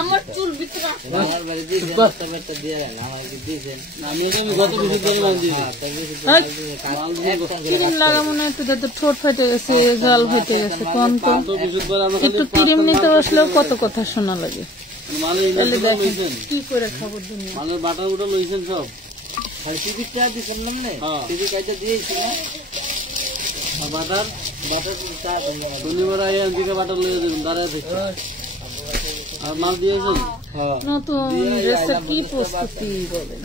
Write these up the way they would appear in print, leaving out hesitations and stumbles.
আমার চুল ভিতরে ক্রিম লাগাবো না একটু, যাতে ঠোঁট ফেটে গেছে, গাল ফেটে গেছে। কোন তো একটু ক্রিম নিতে বসলেও কত কথা শোনা লাগে। কি করে খাবো দুনিয়া বাটার উঠে লইছেন সব টিভিটা দিছেন না, টিভি কাইটা দিয়েছি না বাটার বাটার শনিবার দিকে বাটার লইয়ে দেবেন দাঁড়ায় থেকে। আর মাল দিয়েছেন নতুন ড্রেসটা কি প্রস্তুতি বলেন।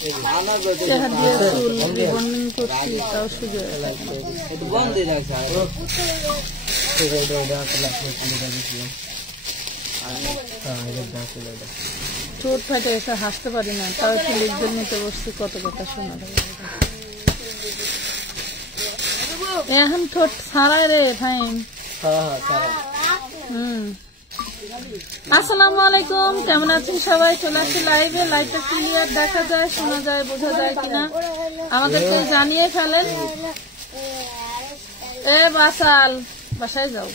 চেহারা দিয়ে চুল রিবন্ডিং করছি, তাও সুযোগ বন্ধ রাখছে। ঠোঁট ফাটে এসে হাসতে পারি না, তাও একটু লিখবেন নিতে বসছি, কত কথা শোনা যাবে। এখন ঠোঁট ছাড়াই রে ফাইন। আসসালামু আলাইকুম, কেমন আছেন সবাই? চলে আসছি লাইভে। লাইভটা ক্লিয়ার দেখা যায়, শোনা যায়, বোঝা যায় কিনা আমাদেরকে জানিয়ে ফেলেন। এ বাসাল, বাসায় যাও,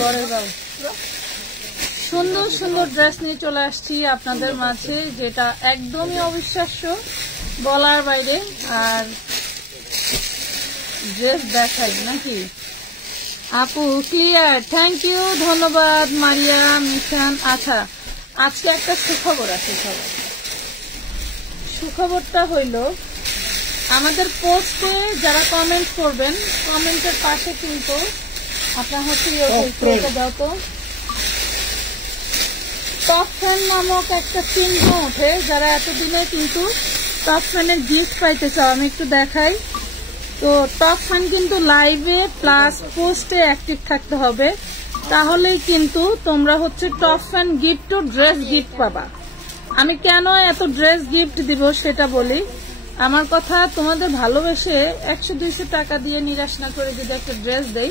ঘরে যাও। সুন্দর সুন্দর ড্রেস নিয়ে চলে আসছি আপনাদের মাঝে, যেটা একদমই অবিশ্বাস্য, বলার বাইরে। আর ড্রেস দেখাই নাকি আপু? ক্লিয়ার, থ্যাংক ইউ, ধন্যবাদ মারিয়া মিশন। আচ্ছা, আজকে একটা সুখবর আছে সবাই। সুখবরটা হইল, আমাদের পোস্টে যারা কমেন্ট করবেন, কমেন্টের পাশে কিন্তু আপনার হচ্ছে দাও তো টপ ফ্যান নামক একটা চিহ্ন ওঠে। যারা এতদিনে কিন্তু টপ ফ্যানের গিফট পাইতে চাও, আমি একটু দেখাই। তো টপ ফ্যান কিন্তু লাইভে প্লাস পোস্টে অ্যাক্টিভ থাকতে হবে, তাহলেই কিন্তু তোমরা হচ্ছে টপ ফ্যান গিফট ও ড্রেস গিফট পাবা। আমি কেন এত ড্রেস গিফট দিব সেটা বলি। আমার কথা, তোমাদের ভালোবেসে 100-200 টাকা দিয়ে নিরাশ না করে যদি একটা ড্রেস দেই,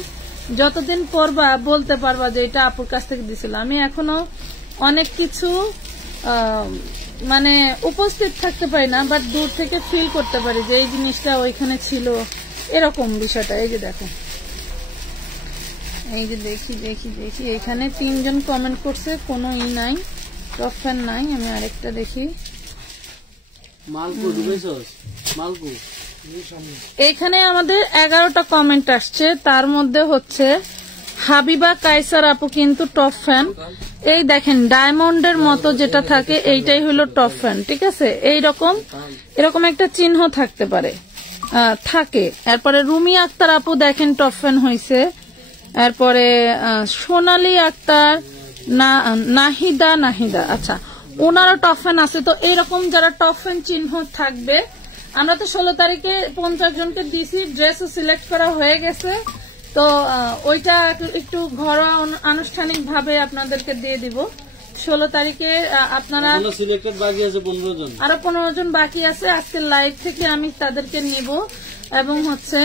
যতদিন পরবা বলতে পারবা যে এটা আপুর কাছ থেকে দিছিল। আমি এখনো অনেক কিছু মানে উপস্থিত থাকতে পারি না, বাট দূর থেকে ফিল করতে পারি যে এই জিনিসটা ওইখানে ছিল, এরকম বিষয়টা। এই যে দেখো, এই যে দেখি দেখি দেখি, এখানে 3 জন কমেন্ট করছে, কোনো নাই, টপ ফ্যান নাই। আমি আরেকটা দেখি, এখানে আমাদের 11টা কমেন্ট আসছে, তার মধ্যে হচ্ছে হাবিবা কায়সার আপু কিন্তু টপ ফ্যান। এই দেখেন ডায়মন্ডের মতো যেটা থাকে, এইটাই হলো টপ ফ্যান, ঠিক আছে? এরকম একটা চিহ্ন থাকতে পারে, থাকে। এরপরে রুমি আক্তার আপু দেখেন টপ ফ্যান হয়েছে। এরপরে সোনালী আক্তার, নাহিদা, আচ্ছা, ওনারা টপ ফ্যান আছে। তো এইরকম যারা টপ ফ্যান চিহ্ন থাকবে, আমরা তো 16 তারিখে 50 জনকে দিছি, ড্রেসও সিলেক্ট করা হয়ে গেছে। তো ওইটা একটু ঘরোয়া আনুষ্ঠানিক ভাবে আপনাদেরকে দিয়ে দিব 16 তারিখে। আপনারা আরো 15 জন বাকি আছে, আজকে লাইভ থেকে আমি তাদেরকে নিব। এবং হচ্ছে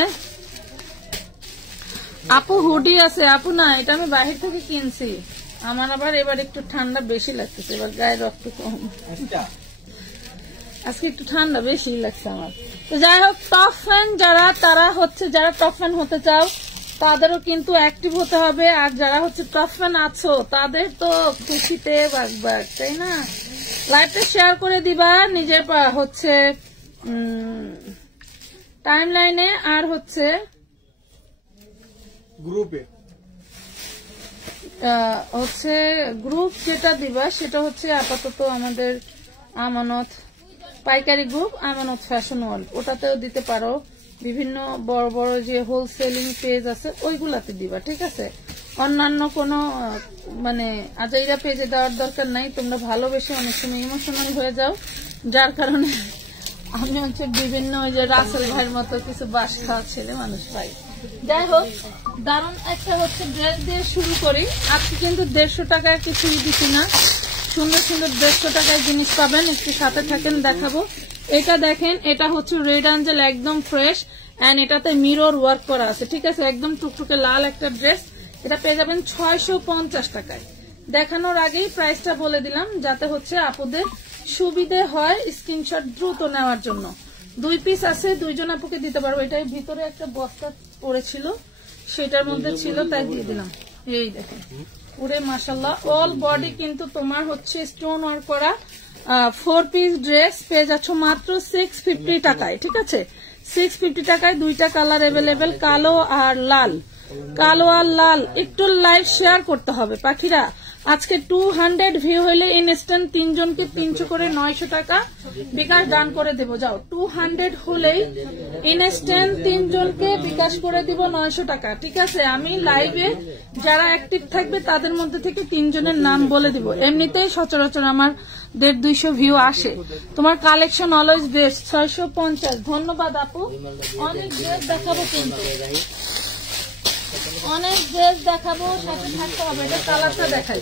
আপু হুডি আছে, আপু না, এটা আমি বাহির থেকে কিনছি। আমার আবার এবার একটু ঠান্ডা বেশি লাগতেছে, এবার গায়ে রক্ত কম, আজকে একটু ঠান্ডা বেশি লাগছে আমার। তো যাই হোক, টপ ফ্যান যারা, তারা হচ্ছে যারা টপ ফ্যান হতে চাও তাদেরও কিন্তু অ্যাক্টিভ হতে হবে। আর যারা হচ্ছে টপ ফ্যান আছো, তাদের তো খুশিতে বাগবাগ, তাই না? লাইভটা শেয়ার করে দিবা নিজের হচ্ছে টাইম লাইনে, আর হচ্ছে গ্রুপে গ্রুপ যেটা দিবা সেটা হচ্ছে আপাতত আমাদের আমানত পাইকারি গ্রুপ, আমানত ফ্যাশন ওয়ার্ল্ড, ওটাতেও দিতে পারো। বিভিন্ন বড় বড় যে হোলসেলিং পেজ আছে ওইগুলাতে দিবা, ঠিক আছে? অন্যান্য কোনো মানে আজাইরা পেজে দেওয়ার দরকার নাই। তোমরা ভালোবেসে অনেক সময় ইমোশনাল হয়ে যাও, যার কারণে আমি হচ্ছে বিভিন্ন ওই যে রাসেল ভাইয়ের মতো কিছু বাস খাওয়া ছেলে মানুষ পাই। যাই হোক, দারুণ একটা হচ্ছে ড্রেস দিয়ে শুরু করি। আজকে কিন্তু 150 টাকায় কিছুই দিচ্ছি না, সুন্দর সুন্দর 150 টাকায় জিনিস পাবেন। একটু সাথে থাকেন, দেখাবো। এটা দেখেন, এটা হচ্ছে রেড অ্যাঞ্জেল, একদম ফ্রেশ, এন্ড এটাতে মিরর ওয়ার্ক করা আছে, ঠিক আছে? একদম টুকটুকে লাল একটা ড্রেস। এটা পেয়ে যাবেন 650 টাকায়। দেখানোর আগেই প্রাইসটা বলে দিলাম, যাতে হচ্ছে আপুদের সুবিধে হয় স্ক্রিনশট দ্রুত নেওয়ার জন্য। 2 পিস আছে, 2 জন আপুকে দিতে পারবো। এটাই ভিতরে একটা বস্তা পড়েছিল, সেটার মধ্যে ছিল, তাই দিয়ে দিলাম। এই দেখেন পুরে মাশাআল্লাহ অল বডি কিন্তু তোমার হচ্ছে স্টোন ওয়ার্ক করা 4 পিস ড্রেস পেয়ে যাচ্ছ মাত্র 650 টাকায়। ঠিক আছে, 650 টাকায় 2টা কালার অ্যাভেলেবেল, কালো আর লাল। কালো আর লাল একটু লাইভ শেয়ার করতে হবে পাখিরা। আজকে 200 ভিউ হইলে ইনস্ট্যান্ট 3 জনকে 300 করে 900 টাকা বিকাশ দান করে দেব। যাও 200 হলেই ইনস্ট্যান্ট 3 জনকে বিকাশ করে দিব 900 টাকা। ঠিক আছে, আমি লাইভে যারা অ্যাক্টিভ থাকবে তাদের মধ্যে থেকে 3 জনের নাম বলে দিব। এমনিতেই সচরাচর আমার 150-200 ভিউ আসে। তোমার কালেকশন অলওয়েজ বেস্ট। 650। ধন্যবাদ আপু। অনেক ড্রেস দেখাবো, কিন্তু অনেক ড্রেস দেখাবো, সাথে থাকতে হবে। এটা কালারটা দেখাই,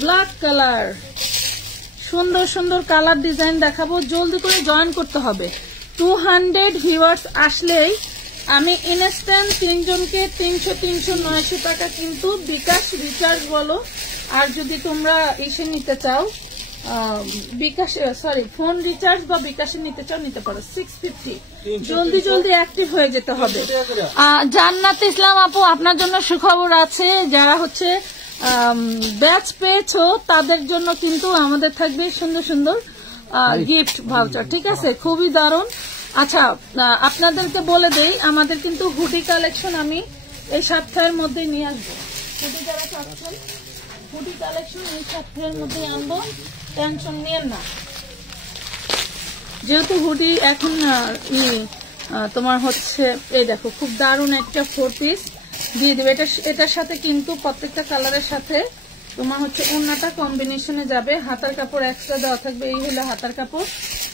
ব্ল্যাক কালার, সুন্দর সুন্দর কালার ডিজাইন দেখাবো। জলদি করে জয়েন করতে হবে। 200 ভিউয়ার্স আসলেই আমি ইনস্ট্যান্ট 3 জনকে 300-900 টাকা কিন্তু বিকাশ রিচার্জ বলো। আর যদি তোমরা এসে নিতে চাও বিকাশ ফোন রিচার্জ বা বিকাশে নিতে চাও নিতে পারো। 650। জলদি জলদি অ্যাক্টিভ হয়ে যেতে হবে। জান্নাত ইসলাম আপু, আপনার জন্য সুখবর আছে। যারা হচ্ছে ব্যাচ পেয়েছো তাদের জন্য কিন্তু আমাদের থাকবে সুন্দর সুন্দর গিফট ভাউচার। ঠিক আছে, খুবই দারুণ। আচ্ছা, আপনাদেরকে বলে দেই আমাদের কিন্তু হুডি কালেকশন আমি এই সপ্তাহের মধ্যে নিয়ে আসবো। হুডি যারা চাচ্ছেন হুডি কালেকশন এই সপ্তাহের মধ্যে আনবো, টেনশন নিয়েন না। যেহেতু হুডি এখন তোমার হচ্ছে এই দেখো খুব দারুণ একটা 4 পিস দিয়ে দিবে। এটার সাথে কিন্তু প্রত্যেকটা কালারের সাথে তোমার হচ্ছে ওড়নাটা কম্বিনেশনে যাবে। হাতার কাপড় এক্সট্রা দেওয়া থাকবে। এই হলো হাতার কাপড়,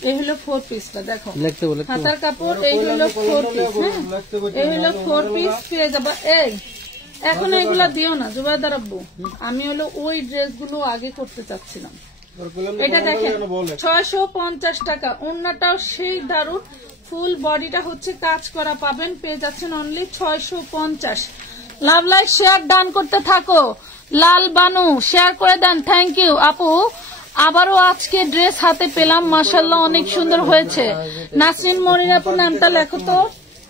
এই হলো 4 পিসটা। দেখো হাতার কাপড়, এই হলো 4 পিস। হ্যাঁ, এই হলো 4 পিস পেয়ে যাবা। এই এখন এগুলা দিও না জুবাইদার আব্বু, আমি হলো ওই ড্রেসগুলো আগে করতে চাচ্ছিলাম। এটা দেখেন 650 টাকা। ওড়নাটাও সেই দারুণ, ফুল বডিটা হচ্ছে কাজ করা পাবেন। পেয়ে যাচ্ছেন অনলি 650। লাভ লাইক শেয়ার ডান করতে থাকো। লাল বানু শেয়ার করে দেন। থ্যাংক ইউ আপু। আবারও আজকে ড্রেস হাতে পেলাম, মাশাআল্লাহ অনেক সুন্দর হয়েছে। নাসরিন মনির আপুর নামটা লেখো তো।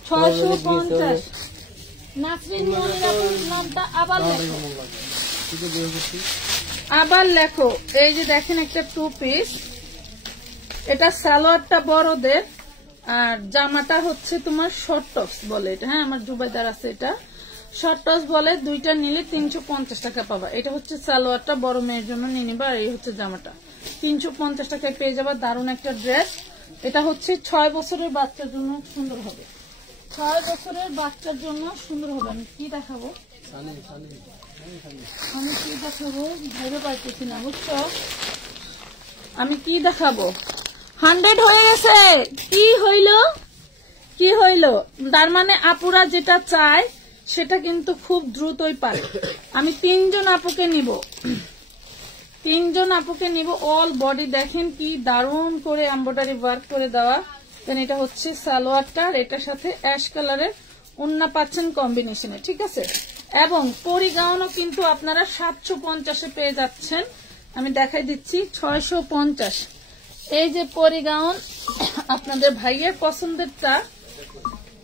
650 নাসরিন মনির আপুর নামটা আবার লেখো, আবার লেখো। এই যে দেখেন একটা 2 পিস, এটা সালোয়ারটা বড়দের আর জামাটা হচ্ছে তোমার শর্ট টপস বলে এটা। হ্যাঁ, আমার জুবাইদার আছে, এটা শর্ট টপস বলে। 2টা নিলে 350 টাকা পাবা। এটা হচ্ছে সালোয়ারটা, বড় মেয়ের জন্য নিয়ে নিবা। আর এই হচ্ছে জামাটা, 350 টাকায় পেয়ে যাবা। দারুণ একটা ড্রেস। এটা হচ্ছে 6 বছরের বাচ্চার জন্য সুন্দর হবে। 6 বছরের বাচ্চার জন্য সুন্দর হবে। আমি কি দেখাবো, আমি কি দেখাবো ভেবে পাইতেছি না, বুঝছো? আমি কি দেখাবো? 100 হয়ে গেছে। কি হইল, কি হইল? তার মানে আপুরা যেটা চায় সেটা কিন্তু খুব দ্রুতই পারে। আমি 3 জন আপুকে নিব, 3 জন আপুকে নিব। অল বডি দেখেন কি দারুণ করে এমব্রয়ডারি ওয়ার্ক করে দেওয়া। দেন এটা হচ্ছে সালোয়ারটা, এটার সাথে অ্যাশ কালারের ওড়না পাচ্ছেন কম্বিনেশনে। ঠিক আছে, এবং পরিগাউনও কিন্তু আপনারা 750-এ পেয়ে যাচ্ছেন। আমি দেখাই দিচ্ছি 650। এই যে পরিগাউন আপনাদের ভাইয়ের পছন্দেরটা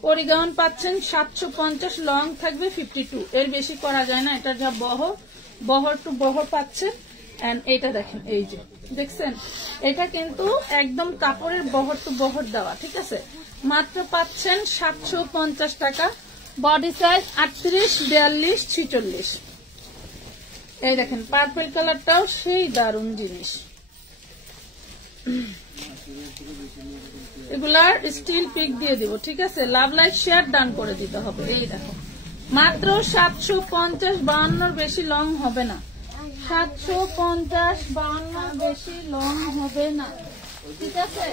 পরিগাউন পাচ্ছেন 750। লং থাকবে 52, এর বেশি করা যায় না। এটা যা বহর টু বহর পাচ্ছেন। এন্ড এটা দেখেন, এই যে দেখছেন, এটা কিন্তু একদম কাপড়ের বহর টু বহর দেওয়া। ঠিক আছে, মাত্র পাচ্ছেন 750 টাকা। Body size 38, 42, 46। এই দেখেন পার্পল কালারটাও সেই দারুণ জিনিস। এগুলার স্টিল পিক দিয়ে দিব। ঠিক আছে, লাভ লাইক শেয়ার ডান করে দিতে হবে। এই দেখো মাত্র 750। 52-র বেশি লং হবে না। 750, 52-র বেশি লং হবে না। ঠিক আছে,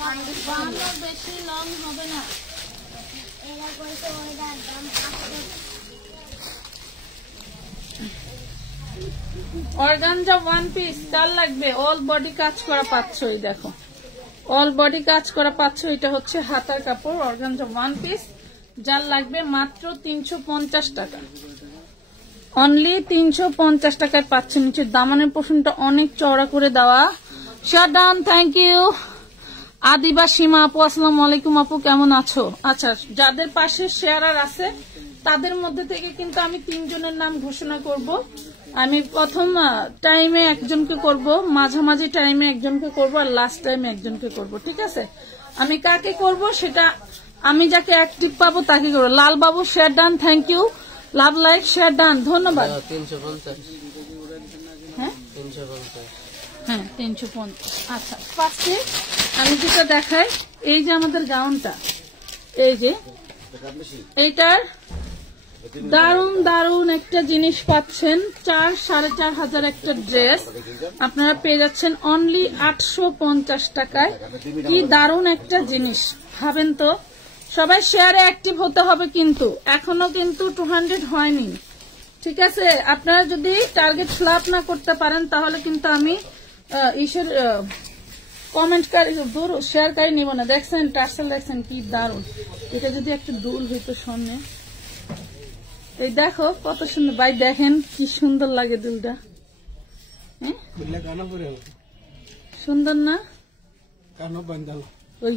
52-র বেশি লং হবে না। অর্গানজা 1 পিস 4 লাগবে। অল বডি কাজ করা পাচ্ছ। এই দেখো অল বডি কাজ করা পাচ্ছ। এটা হচ্ছে হাতার কাপড়। অর্গানজা 1 পিস যার লাগবে মাত্র 350 টাকা। অনলি 350 টাকায় পাচ্ছেন। নিচে দামানের পোর্শনটা অনেক চওড়া করে দেওয়া। Share done, thank you. Adiba Seema আপু, আসসালামু আলাইকুম আপু, কেমন আছো? আচ্ছা, যাদের পাশে শেয়ারার আছে তাদের মধ্যে থেকে কিন্তু আমি 3 জনের নাম ঘোষণা করব। আমি প্রথম টাইমে একজনকে করব, মাঝামাঝি টাইমে একজনকে করব, আর লাস্ট টাইমে একজনকে করব, ঠিক আছে? আমি কাকে করব সেটা আমি যাকে অ্যাক্টিভ পাবো তাকে করবো। Lal Babu share done, thank you. Love like share done, ধন্যবাদ। 350। হ্যাঁ 350। হ্যাঁ 350। আচ্ছা, ফার্স্টে আমি যেটা দেখাই, এই যে আমাদের গাউনটা, এই যে এইটার দারুন দারুন একটা জিনিস পাচ্ছেন। 4-4.5 হাজার একটা ড্রেস আপনারা পেয়ে যাচ্ছেন অনলি 850 টাকায়। কি দারুন একটা জিনিস, ভাবেন তো। সবাই শেয়ারে অ্যাক্টিভ হতে হবে, কিন্তু এখনো কিন্তু 200 হয়নি, ঠিক আছে? আপনারা যদি টার্গেট ফ্লাপ না করতে পারেন তাহলে কিন্তু আমি ইসের কমেন্টকারী শেয়ারকারী নিব না। দেখছেন টার্সেল, দেখছেন কি দারুন। এটা যদি একটু দুল হইতো সামনে, এই দেখো কত সুন্দর ভাই, দেখেন কি সুন্দর লাগে দুলটা। সুন্দর না? ওই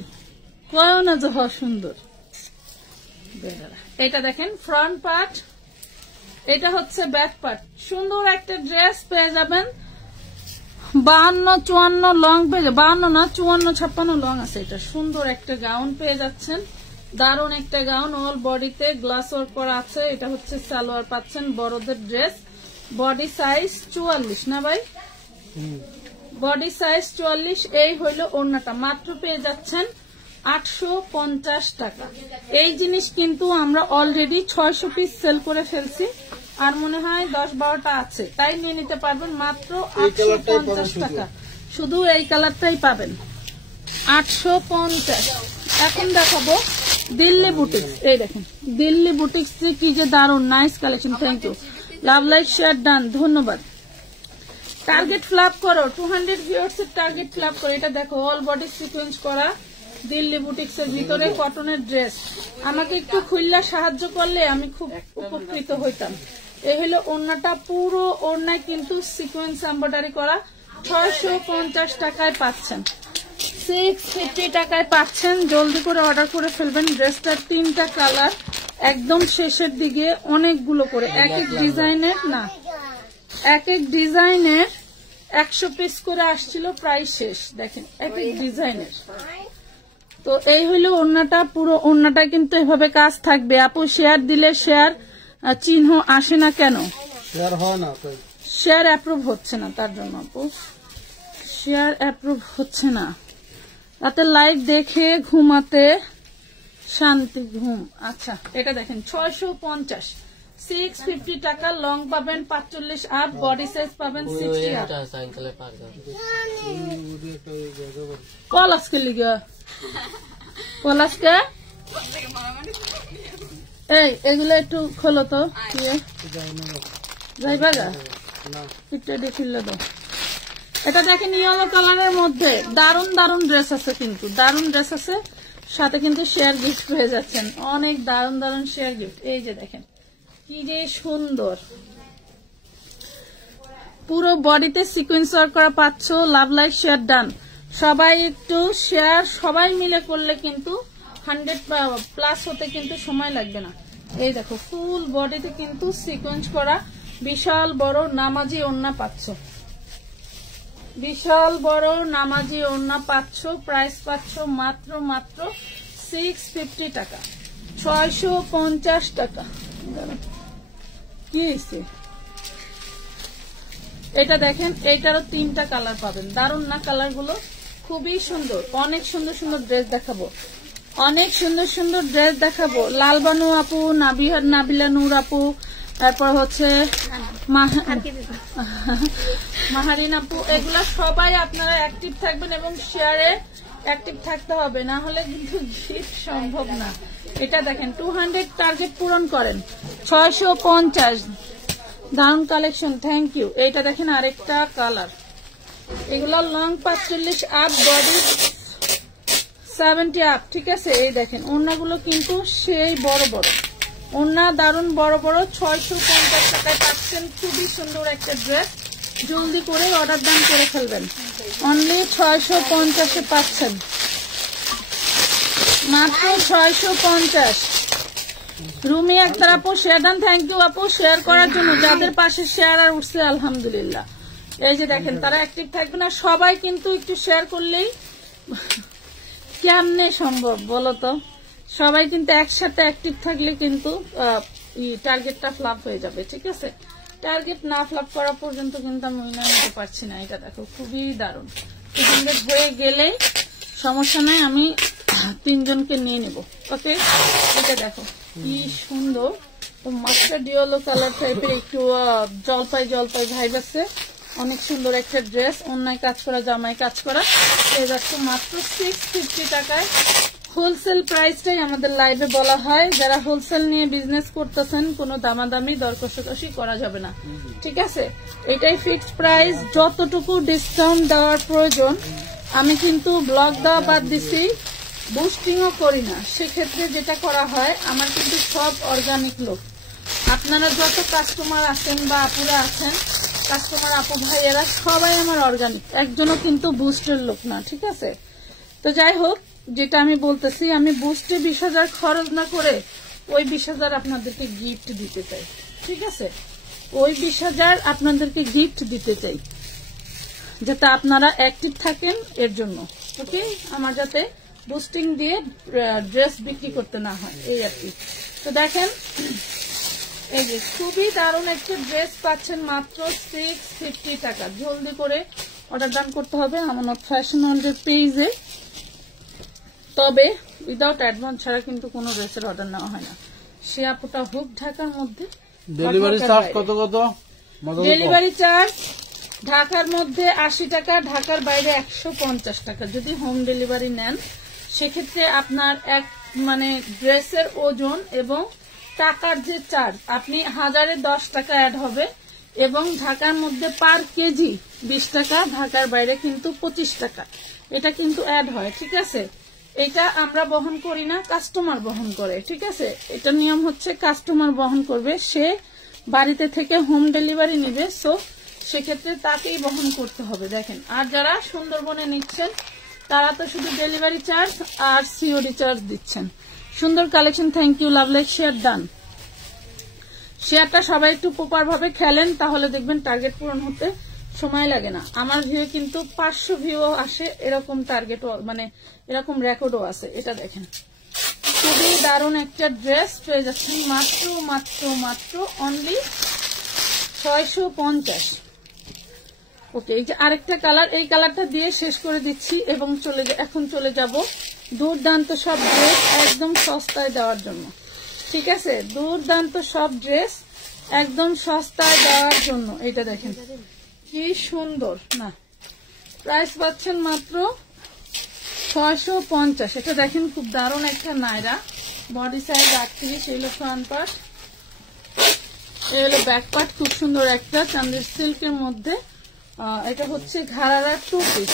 কয় না যে সুন্দর। এটা দেখেন ফ্রন্ট পার্ট, এটা হচ্ছে ব্যাক পার্ট। সুন্দর একটা ড্রেস পেয়ে যাবেন। 52-54 লং পেয়ে যাবেন, 52 না 54-56 লং আছে। এটা সুন্দর একটা গাউন পেয়ে যাচ্ছেন, দারুন একটা গাউন, অল বডিতে গ্লাস ওয়ার্ক করা আছে। এটা হচ্ছে সালোয়ার পাচ্ছেন, বড়দের ড্রেস। বডি সাইজ 44 না ভাই? Body size 44। এই হইলো ওড়নাটা, মাত্র পেয়ে যাচ্ছেন 850 টাকা। এই জিনিস কিন্তু আমরা অলরেডি 600 পিস সেল করে ফেলছি, আর মনে হয় 10-12টা আছে, তাই নিয়ে নিতে পারবেন মাত্র 850 টাকা। শুধু এই কালারটাই পাবেন 850। এখন দেখাবো দিল্লি বুটিক্স। এই দেখেন দিল্লি বুটিক্স কি যে দারুন, nice collection, thank you. Love like share done, ধন্যবাদ। টার্গেট ফ্ল্যাপ করো, 200 ভিউয়ার্স এর টার্গেট ফ্ল্যাপ করো। এটা দেখো অল বডি সিকোয়েন্স করা দিল্লি বুটিক্স এর ভিতরে কটনের ড্রেস। আমাকে একটু খুললা সাহায্য করলে আমি খুব উপকৃত হইতাম। এই হলো ওড়নাটা, পুরো ওড়নায় কিন্তু সিকোয়েন্স এমব্রয়ডারি করা। 650 টাকায় পাচ্ছেন, 650 টাকায় পাচ্ছেন। জলদি করে অর্ডার করে ফেলবেন। ড্রেসটার 3টা কালার, একদম শেষের দিকে অনেকগুলো করে, এক এক ডিজাইনের না, এক এক ডিজাইনের 100 পিস করে আসছিল, প্রায় শেষ। দেখেন এক এক ডিজাইনের। তো এই হইলো ওড়নাটা, পুরো ওড়নাটা কিন্তু এভাবে কাজ থাকবে। আপু শেয়ার দিলে শেয়ার চিহ্ন আসে না কেন? শেয়ার অ্যাপ্রুভ হচ্ছে না, তার জন্য আপু শেয়ার অ্যাপ্রুভ হচ্ছে না। রাতে লাইভ দেখে ঘুমাতে শান্তি ঘুম। আচ্ছা, এটা দেখেন 650, 650 টাকা। লং পাবেন 45 আপ, বডি সাইজ পাবেন 60 আপ। কল আজকে লিগা পলাশকে এই এগুলো একটু খোলো তো, যাইবা গা একটু দেখিল দাও। এটা দেখেন ইয়েলো কালারের মধ্যে দারুন দারুন ড্রেস আছে, কিন্তু দারুন ড্রেস আছে, সাথে কিন্তু শেয়ার গিফট হয়ে যাচ্ছেন। অনেক দারুন দারুন শেয়ার গিফট। এই যে দেখেন কি যে সুন্দর, পুরো বডিতে সিকোয়েন্স ওয়ার্ক করা পাচ্ছ। লাভ লাইক শেয়ার ডান। সবাই একটু শেয়ার সবাই মিলে করলে কিন্তু 100+ হতে কিন্তু সময় লাগবে না। এই দেখো ফুল বডিতে কিন্তু সিকোয়েন্স করা বিশাল বড় নামাজি ওড়না পাচ্ছ, বিশাল বড় নামাজি ওড়না পাচ্ছ। প্রাইস পাচ্ছ মাত্র 650 টাকা, 650 টাকা। কি হয়েছে এটা দেখেন, এটারও 3টা কালার পাবেন। দারুন না কালার গুলো? খুবই সুন্দর। অনেক সুন্দর সুন্দর ড্রেস দেখাবো, অনেক সুন্দর সুন্দর ড্রেস দেখাবো। লালবানু আপু, নাবিলা নূর আপু, তারপর হচ্ছে মাহারিন আপু, এগুলা সবাই আপনারা অ্যাক্টিভ থাকবেন এবং শেয়ারে অ্যাক্টিভ থাকতে হবে, না হলে কিন্তু গিফট সম্ভব না। এটা দেখেন 200 টার্গেট পূরণ করেন। 650 দারুন কালেকশন, থ্যাংক ইউ। এইটা দেখেন আরেকটা কালার। এগুলা লং 45 আপ, বডি 70 আপ, ঠিক আছে? এই দেখেন ওড়নাগুলো কিন্তু সেই বড় বড় ওড়না, দারুন বড় বড়। 650 টাকায় পাচ্ছেন খুবই সুন্দর একটা ড্রেস। জলদি করে অর্ডার দান করে ফেলবেন। অনলি 650-এ পাচ্ছেন, মাত্র 650। রুমি আক্তার আপু শেয়ার ডান, থ্যাংক ইউ আপু শেয়ার করার জন্য। যাদের পাশে শেয়ার আর উঠছে আলহামদুলিল্লাহ। এই যে দেখেন, তারা অ্যাক্টিভ থাকবে না, সবাই কিন্তু একটু শেয়ার করলেই কেমনে সম্ভব বলো তো? সবাই কিন্তু একসাথে অ্যাক্টিভ থাকলে কিন্তু টার্গেটটা ফ্লাপ হয়ে যাবে, ঠিক আছে? টার্গেট না ফ্লাপ করা পর্যন্ত কিন্তু আমি উইনার নিতে পারছি না। এটা দেখো খুবই দারুণ, 200 হয়ে গেলেই সমস্যা নাই, আমি 3 জনকে নিয়ে নেব। ওকে, এটা দেখো কি সুন্দর, মাস্টার্ড ইয়েলো কালার টাইপের একটু জলপাই জলপাই ভাইব আছে। অনেক সুন্দর একটা ড্রেস, অন্যায় কাজ করা, জামায় কাজ করা, পেয়ে যাচ্ছে মাত্র 650 টাকায়। হোলসেল প্রাইসটাই আমাদের লাইভে বলা হয়। যারা হোলসেল নিয়ে বিজনেস করতেছেন, কোনো দামাদামি দর কষাকষি করা যাবে না, ঠিক আছে? এটাই ফিক্সড প্রাইস। যতটুকু ডিসকাউন্ট দেওয়ার প্রয়োজন, আমি কিন্তু ব্লগ দেওয়া বাদ দিছি, বুস্টিংও করি না। সেক্ষেত্রে যেটা করা হয়, আমার কিন্তু সব অর্গানিক লোক। আপনারা যত কাস্টমার আছেন বা আপুরা আছেন, কাস্টমার আপু ভাইয়েরা সবাই আমার অর্গানিক, একজনও কিন্তু বুস্টের লোক না, ঠিক আছে? তো যাই হোক, যেটা আমি বলতেছি, আমি বুস্টে 20,000 খরচ না করে ওই 20,000 আপনাদেরকে গিফট দিতে চাই, ঠিক আছে? ওই 20,000 আপনাদেরকে গিফট দিতে চাই, যাতে আপনারা অ্যাক্টিভ থাকেন এর জন্য। ওকে, আমার যাতে বুস্টিং দিয়ে ড্রেস বিক্রি করতে না হয়, এই আর কি। তো দেখেন, এই যে খুবই দারুণ একটা ড্রেস পাচ্ছেন মাত্র 650 টাকা। জলদি করে অর্ডার ডান করতে হবে আমানত ফ্যাশন ওয়ার্ল্ডের পেজে। তবে উইদাউট অ্যাডভান্স ছাড়া কিন্তু কোনো ড্রেসের অর্ডার নেওয়া হয় না। সে আপুটা হুক ঢাকার মধ্যে, ডেলিভারি চার্জ কত কত? ডেলিভারি চার্জ ঢাকার মধ্যে 80 টাকা, ঢাকার বাইরে 150 টাকা। যদি হোম ডেলিভারি নেন, সেক্ষেত্রে আপনার মানে ড্রেসের ওজন এবং টাকার যে চার্জ, আপনি 1000-এ 10 টাকা অ্যাড হবে, এবং ঢাকার মধ্যে পার কেজি 20 টাকা, ঢাকার বাইরে কিন্তু 25 টাকা। এটা কিন্তু অ্যাড হয়, ঠিক আছে? এটা আমরা বহন করি না, কাস্টমার বহন করে, ঠিক আছে? এটা নিয়ম হচ্ছে কাস্টমার বহন করবে, সে বাড়িতে থেকে হোম ডেলিভারি নেবে, সো সেক্ষেত্রে তাকেই বহন করতে হবে। দেখেন, আর যারা সুন্দরবনে নিচ্ছেন, তারা তো শুধু ডেলিভারি চার্জ আর সিওডি চার্জ দিচ্ছেন। সুন্দর collection, thank you, love like share done. শেয়ারটা সবাই একটু প্রপার ভাবে খেলেন, তাহলে দেখবেন টার্গেট পূরণ হতে সময় লাগে না। আমার ভিউ কিন্তু 500 ভিউ আসে, এরকম টার্গেটও, মানে এরকম রেকর্ডও আছে। এটা দেখেন, খুবই দারুণ একটা ড্রেস পেয়ে যাচ্ছেন মাত্র মাত্র মাত্র অনলি 650। ওকে, এই যে আরেকটা কালার, এই কালারটা দিয়ে শেষ করে দিচ্ছি এবং এখন চলে যাব দুর্দান্ত সব ড্রেস একদম সস্তায় দেওয়ার জন্য, ঠিক আছে? দুর্দান্ত সব ড্রেস একদম সস্তায় দেওয়ার জন্য। এটা দেখেন কি সুন্দর না, প্রাইস পাচ্ছেন মাত্র 650। এটা দেখেন খুব দারুণ একটা নায়রা, বডি সাইজ 38, এই হলো ফ্রন্ট পার্ট, এই হলো ব্যাক পার্ট, খুব সুন্দর একটা চান্দের সিল্কের মধ্যে। এটা হচ্ছে ঘাড়ারা 2 পিস,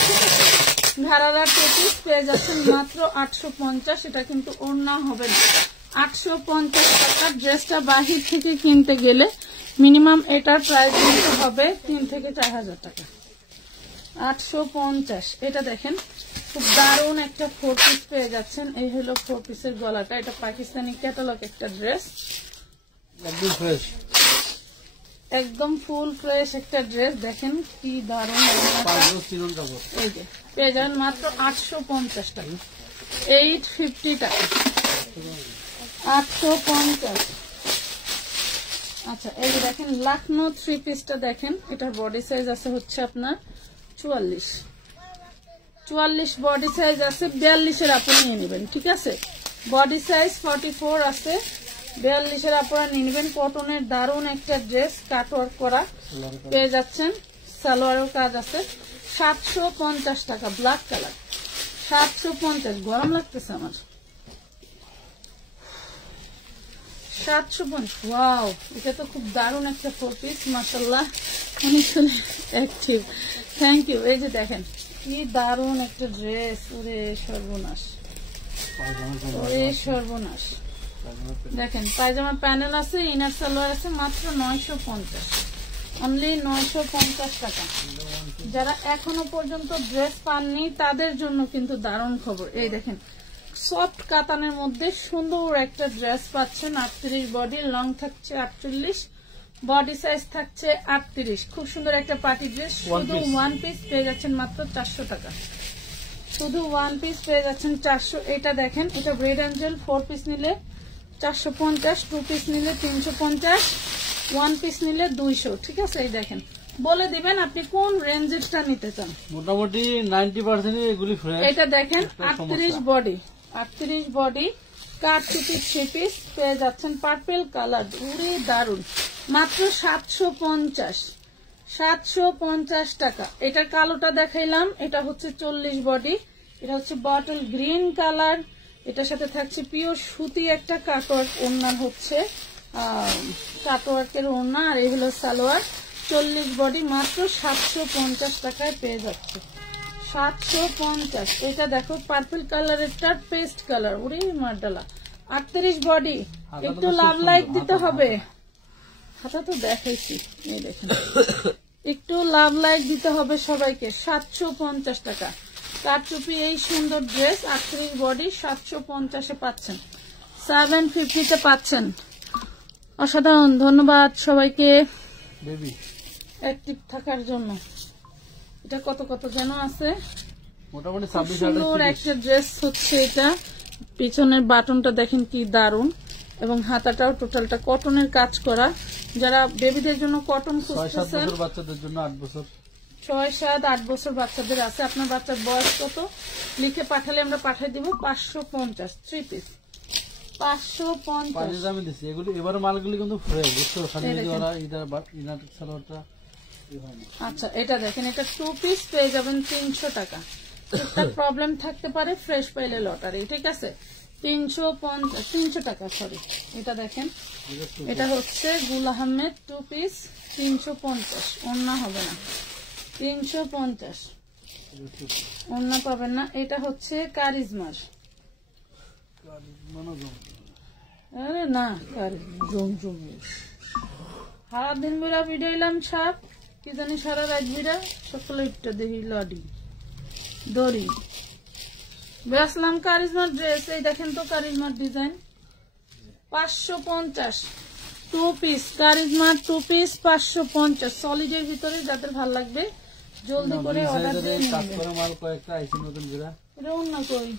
ঘাড়ারা 2 পিস পেয়ে যাচ্ছেন মাত্র 850। এটা কিন্তু ওড়না হবে না, 850 টাকা। ড্রেসটা বাহির থেকে কিনতে গেলে মিনিমাম এটার প্রাইস কিন্তু হবে 3 থেকে 4,000 টাকা। 850। এটা দেখেন খুব দারুণ একটা 4 পিস পেয়ে যাচ্ছেন। এই হলো 4 পিসের গলাটা। এটা পাকিস্তানি ক্যাটালগ একটা ড্রেস, একদম ফ্রেশ, একদম ফুল ফ্রেশ একটা ড্রেস। দেখেন কি দারুণ, এই যে পেয়ে যাবেন মাত্র 850 টাকা, 850 টাকা, 850। আচ্ছা, এই যে দেখেন লখনৌ 3 পিসটা দেখেন, এটার বডি সাইজ আছে হচ্ছে আপনার 44 বডি সাইজ আছে, 42-এর আপনারা নিয়ে নেবেন, ঠিক আছে? বডি সাইজ 44 আছে, 42-এর আপনারা নিয়ে নেবেন। কটনের দারুণ একটা ড্রেস, কাটওয়ার্ক করা পেয়ে যাচ্ছেন, সালোয়ারের কাজ আছে। 750 টাকা, ব্ল্যাক কালার, 750। গরম লাগতেছে আমার। 750। ওয়াও, এটা তো খুব দারুণ একটা 4 পিস, মাশাআল্লাহ, অনেক অ্যাক্টিভ, থ্যাংক ইউ। এই যে দেখেন কি দারুণ একটা ড্রেস, ওরে সর্বনাশ, ওরে সর্বনাশ। দেখেন পায়জামা প্যানেল আছে, ইনার সালোয়ার আছে, মাত্র 950। অনলি 950 টাকা। যারা এখনো পর্যন্ত ড্রেস পাননি তাদের জন্য কিন্তু দারুণ খবর। এই দেখেন সফট কাতানের মধ্যে সুন্দর একটা ড্রেস পাচ্ছেন। 38 বডি, লং থাকছে 48, বডি সাইজ থাকছে 38। খুব সুন্দর একটা পার্টি ড্রেস। শুধু ওয়ান পিস পেয়ে যাচ্ছেন মাত্র 400 টাকা। শুধু ওয়ান পিস পেয়ে যাচ্ছেন 400। এটা দেখেন, এটা রেড অ্যাঞ্জেল 4 পিস নিলে 450, 2 পিস নিলে 350, 1 পিস নিলে 200। ঠিক আছে, এই দেখেন বলে দিবেন আপনি কোন রেঞ্জেরটা নিতে চান। মোটামুটি 90% এগুলি ফ্রেশ। এটা দেখেন 38 বডি, 38 বডি, কাটচুপি 3 পিস পেয়ে যাচ্ছেন পার্পল কালার। উড়ে দারুন, মাত্র 750 টাকা। এটার কালোটা দেখাইলাম, এটা হচ্ছে 40 বডি, এটা হচ্ছে বটল গ্রিন কালার। এটার সাথে থাকছে পিওর সুতি একটা কাটওয়ার্ক ওড়না, হচ্ছে কাটওয়ার্কের ওড়না, আর এই হলো সালোয়ার। 40 বডি, মাত্র 750 টাকায় পেয়ে যাচ্ছে। 750। এটা দেখো পার্পল কালারের পেস্ট কালার, ওরে মার্ডালা। 38 বডি, একটু লাভ লাইক দিতে হবে। হাতা তো দেখাইছি, এই দেখেন একটু লাভ লাইক দিতে হবে সবাইকে। 750 টাকা কাটচুপি এই সুন্দর ড্রেস, 38 বডি, 750-এ পাচ্ছেন, 750-তে পাচ্ছেন। অসাধারণ, ধন্যবাদ সবাইকে অ্যাক্টিভ থাকার জন্য। এটা কত কত যেন আছে, মোটামুটি সুন্দর একটা ড্রেস হচ্ছে এটা। পিছনের বাটনটা দেখেন কি দারুন, এবং হাতাটাও টোটালটা কটনের কাজ করা। যারা বেবিদের জন্য কটন খুঁজতেছেন, বাচ্চাদের জন্য 8 বছর, 6, 7, 8 বছর বাচ্চাদের আছে। আপনার বাচ্চার বয়স কত লিখে পাঠালে আমরা পাঠিয়ে দিব। 550 3 পিস, 550 আমি দিচ্ছি। এগুলি এবার মালগুলি কিন্তু ফ্রেশ, বুঝছো? সালোয়ারটা। আচ্ছা, এটা দেখেন, এটা 2 পিস পেয়ে যাবেন 300 টাকা। একটা প্রবলেম থাকতে পারে, ফ্রেশ পাইলে লটারি। ঠিক আছে, 300 টাকা, সরি। এটা দেখেন, এটা হচ্ছে গুল আহমেদ 2 পিস, 350। ওড়না হবে না, 350 ওড়না পাবেন না। এটা হচ্ছে কারিজমার, আরে না কারিজমা। সারাদিন বেড়া ভিডিও এলাম ছাপ, কি জানি সারা রাত বিড়া, সকলে ইটটা দেখি লাডি দড়ি বেসলাম। কারিজমার ড্রেস, এই দেখেন তো কারিজমার ডিজাইন, 550 2 পিস। কারিজমার 2 পিস 550, সলিডের ভিতরে। যাদের ভালো লাগবে জলদি করে অর্ডার দিয়ে নেবেন। মাল কয়েকটা আইছে নতুন বিরা, এটা অন্য কই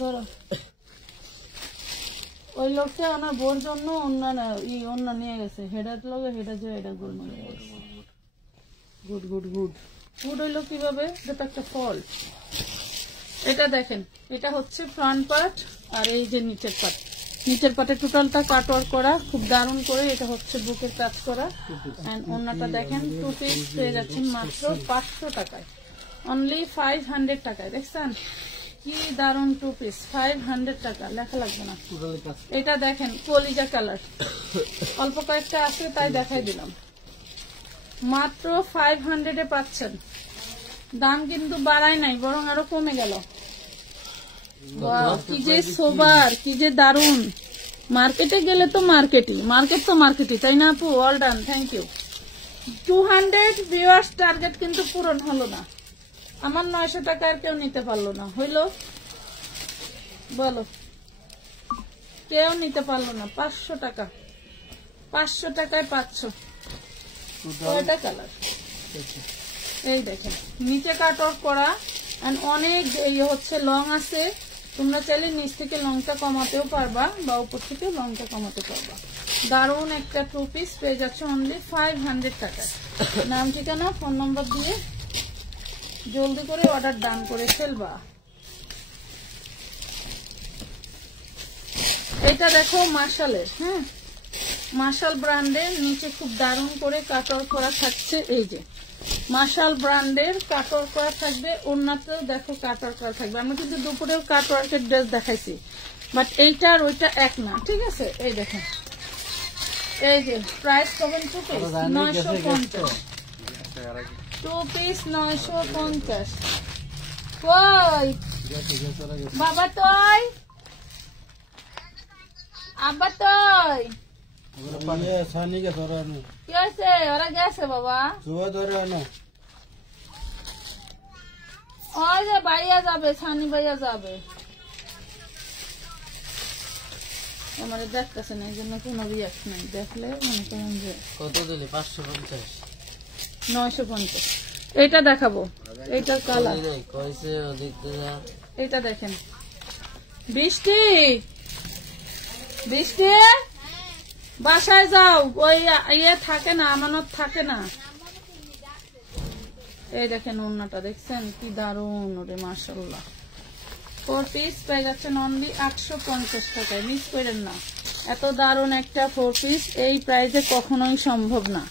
ধরো। ওই লোকটা ওনার বোর জন্য অন্য নিয়ে গেছে, হেডার লগে হেডার যে এটা good good good good good হইলো কিভাবে? এটা একটা ফল। এটা দেখেন, এটা হচ্ছে ফ্রন্ট পার্ট, আর এই যে নিচের পার্ট। নিচের পার্টে টোটালটা কাটওয়ার্ক করা খুব দারুণ করে। এটা হচ্ছে বুকের কাজ করা। এন্ড ওন্নাটা দেখেন, 2 পিস পেয়ে যাচ্ছেন মাত্র 500 টাকায়, অনলি 500 টাকায়। দেখছেন কি দারুণ 2 পিস, 500 টাকা, লেখা লাগবে না। এটা দেখেন কলিজা কালার, অল্প কয়েকটা আছে তাই দেখাই দিলাম। মাত্র 500-এ পাচ্ছেন। দাম কিন্তু বাড়ায় নাই, বরং আরো কমে গেল। কি যে সোবার, কি যে দারুন। মার্কেটে গেলে তো মার্কেটই, তাই না আপু? All done, thank you. 200 viewers target কিন্তু পূরণ হলো না। আমার 900 টাকা আর কেউ নিতে পারলো না, হইলো বলো? কেউ নিতে পারলো না। 500 টাকা, 500 টাকায় 500। কয়টা কালার? এই দেখেন, নিচে কাটওয়ার্ক করা, অনেক হচ্ছে লং আছে। তোমরা চাইলে নিচ থেকে লংটা কমাতেও পারবা, বা উপর থেকে লংটা কমাতে পারবা। দারুণ একটা 2 পিস পেয়ে যাচ্ছে অনলি 500 টাকায়। নাম ঠিকানা ফোন নম্বর দিয়ে জলদি করে অর্ডার ডান করে ফেলবা। এটা দেখো মার্শালের, হ্যাঁ মার্শাল ব্র্যান্ডের, নিচে খুব দারুণ করে কাটওয়ার্ক করা থাকছে। এই যে মার্শাল ব্র্যান্ডের কাটওয়ার্ক করা থাকবে, ওড়নাতেও দেখো কাটওয়ার্ক করা থাকবে। আমরা কিন্তু দুপুরেও কাটওয়ার্কের ড্রেস দেখাইছি, বাট এইটা আর ওইটা এক না। ঠিক আছে, এই দেখেন, এই যে প্রাইস পাবেন 2 পিস 950, 2 পিস 950। কই বাবা, তুই আব্বা, তুই কি হয়েছে? ওরা গেছে বাবা, ওই যে বাইয়া যাবে, সানি বাইয়া যাবে। আমার দেখতেছে না, এই জন্য কোনো রিয়াক্ট নাই। দেখলে মনে করেন যে কত দিলে? 550। 950। এইটা দেখাবো, এইটার কালার। কইছে ওদিক থেকে। এইটা দেখেন। বৃষ্টি বৃষ্টি বাসায় যাও, ওই ইয়ে থাকে না, আমানত থাকে না। এই দেখেন ওড়নাটা, দেখছেন কি দারুন ওরে, মাশাআল্লাহ। 4 পিস পেয়ে যাচ্ছেন অনলি 850 টাকায়। মিস করেন না, এত দারুন একটা 4 পিস এই প্রাইসে কখনোই সম্ভব না।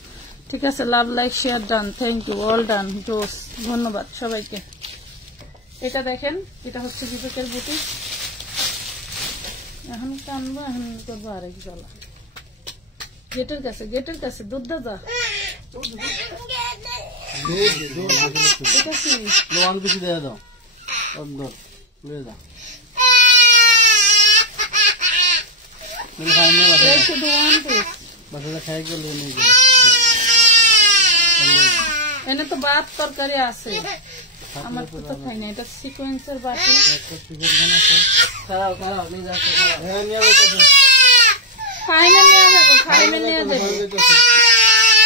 ঠিক আছে, love, like, share done. Thank you, all done, জোস। ধন্যবাদ সবাইকে। এটা দেখেন, এটা হচ্ছে বিবেকের বুটিক। এখন কানবো, এখন করবো আরেক জ্বালা। গেটের কাছে, গেটের কাছে দুধ দাদা। এটা কি? লোয়ান বেশি দিয়ে দাও, অন্দর নিয়ে যাও। শুধু ওয়ান পিস। বাসাটা খাই গেলে নিয়ে যাও। এনে তো ভাত তরকারি আছে, আমার তো খাই না। এটা সিকোয়েন্সের বাটি। খারাপ খারাপ নিয়ে যাচ্ছে। ফাইনে নিয়ে যাবো, ফাইনে নিয়ে যাবো।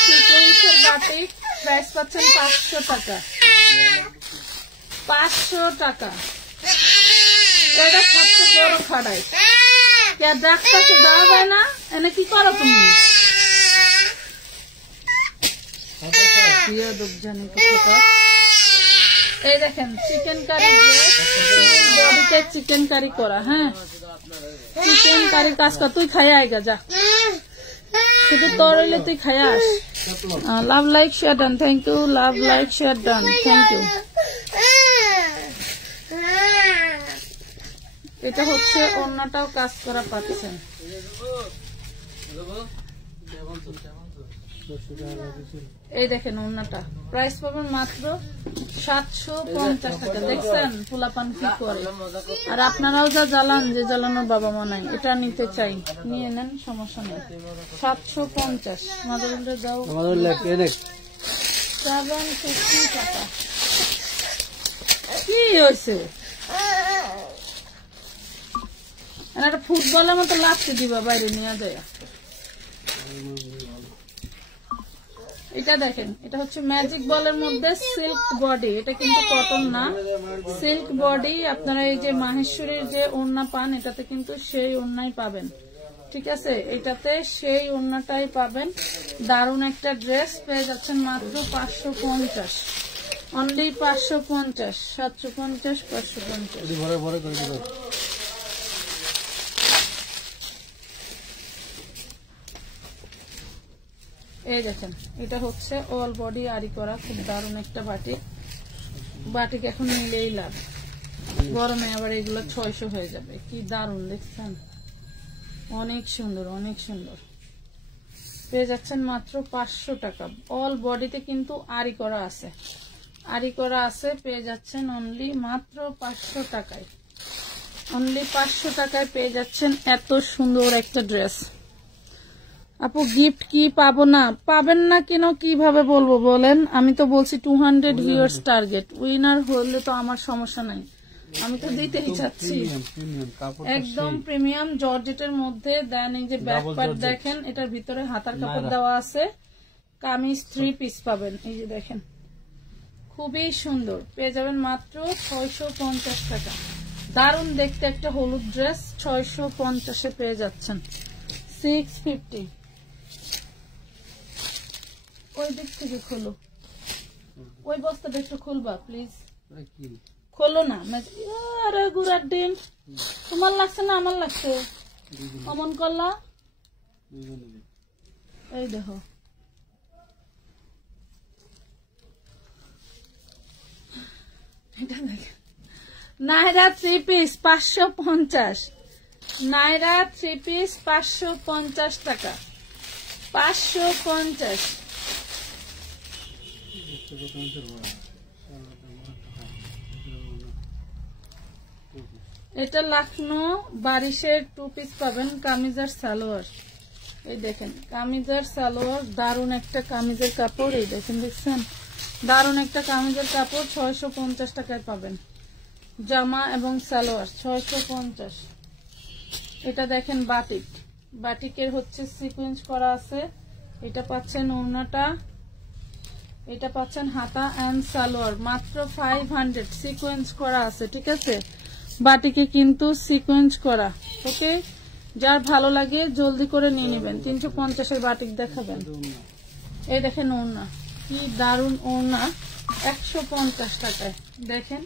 সিকোয়েন্সের বাটি প্রাইস পাচ্ছেন 500 টাকা। 500 টাকা। এটা সবচেয়ে বড় খাড়াই। কে ডাক্তারকে দেওয়া যায় না? এনে কি করো তুমি? জানি কোথাও। এই দেখেন চিকেন কারি, বডিতে চিকেন কারি করা। হ্যাঁ, চিকেন কারির কাজ কর। তুই খাই আইগা যা, শুধু তোর হইলে তুই খাই আস। Love, like, share done. Thank you, love, like, share done. Thank you. এটা হচ্ছে অন্যটাও কাজ করা পাচ্ছেন। এই দেখেন ওড়নাটা, প্রাইস পাবেন মাত্র 750 টাকা। দেখছেন পোলাপান কি করে। আর আপনারাও যা জ্বালান, যে জ্বালানোর বাবা মা নাই, এটা নিতে চাই, নিয়ে নেন, সমস্যা নেই। 750 মাদারুল্লাহ দাও। 750 টাকা। কি হয়েছে? একটা ফুটবলের মতো লাগছে দিবা, বাইরে নিয়ে যায়। এটা দেখেন, এটা হচ্ছে ম্যাজিক বলের মধ্যে সিল্ক বডি। এটা কিন্তু কটন না, সিল্ক বডি। আপনারা এই যে মাহেশ্বরীর যে ওড়না পান, এটাতে কিন্তু সেই ওড়নাই পাবেন। ঠিক আছে, এটাতে সেই ওড়নাটাই পাবেন। দারুণ একটা ড্রেস পেয়ে যাচ্ছেন মাত্র 550। অনলি 550। 750, 550। এই দেখেন, এটা হচ্ছে অল বডি আরি করা, খুব দারুণ একটা বাটিক। বাটিক এখন নিলেই লাভ, গরমে আবার এগুলো 600 হয়ে যাবে। কি দারুণ, দেখছেন? অনেক সুন্দর, অনেক সুন্দর। পেয়ে যাচ্ছেন মাত্র 500 টাকা। অল বডিতে কিন্তু আরি করা আছে, আরি করা আছে। পেয়ে যাচ্ছেন অনলি মাত্র 500 টাকায়। অনলি 500 টাকায় পেয়ে যাচ্ছেন এত সুন্দর একটা ড্রেস। আপু গিফট কি পাবো না? পাবেন না কেন, কিভাবে বলবো বলেন? আমি তো বলছি 200 ভিউয়ার্স টার্গেট। উইনার হলে তো আমার সমস্যা নাই, আমি তো দিতেই চাচ্ছি। একদম প্রিমিয়াম জর্জেটের মধ্যে দেন। এই যে ব্যাক পার্ট দেখেন, এটার ভিতরে হাতার কাপড় দেওয়া আছে। কামিজ 3 পিস পাবেন। এই যে দেখেন, খুবই সুন্দর। পেয়ে যাবেন মাত্র 650 টাকা। দারুণ দেখতে একটা হলুদ ড্রেস 650-এ পেয়ে যাচ্ছেন। 650। ওই দিক থেকে খোলো, ওই বস্তাটা একটু খুলবা প্লিজ। খোলো না। আরে গুড়ার ডিম, তোমার লাগছে না আমার লাগছে? অমন করলা। এই দেখো, এটা দেখেন। নাইরা 3 পিস 550। নাইরা 3 পিস 550 টাকা। 550। এটা লখনৌ বারিশের 2 পিস পাবেন, কামিজ আর সালোয়ার। এই দেখেন কামিজের সালোয়ার, দারুন একটা কামিজের কাপড়। এই দেখেন, দেখছেন দারুন একটা কামিজের কাপড় 650 টাকায় পাবেন। জামা এবং সালোয়ার 650। এটা দেখেন বাটিক, বাটিকের হচ্ছে সিকোয়েন্স করা আছে। এটা পাচ্ছেন ওড়নাটা, এটা পাচ্ছেন হাতা এন্ড সালোয়ার মাত্র 500, সিকোয়েন্স করা আছে। ঠিক আছে, বাটিকে কিন্তু সিকোয়েন্স করা। ওকে, যার ভালো লাগে জলদি করে নিয়ে নেবেন। 350-এর বাটিক দেখাবেন। এই দেখেন ওড়না, কি দারুন ওড়না 150 টাকায়। দেখেন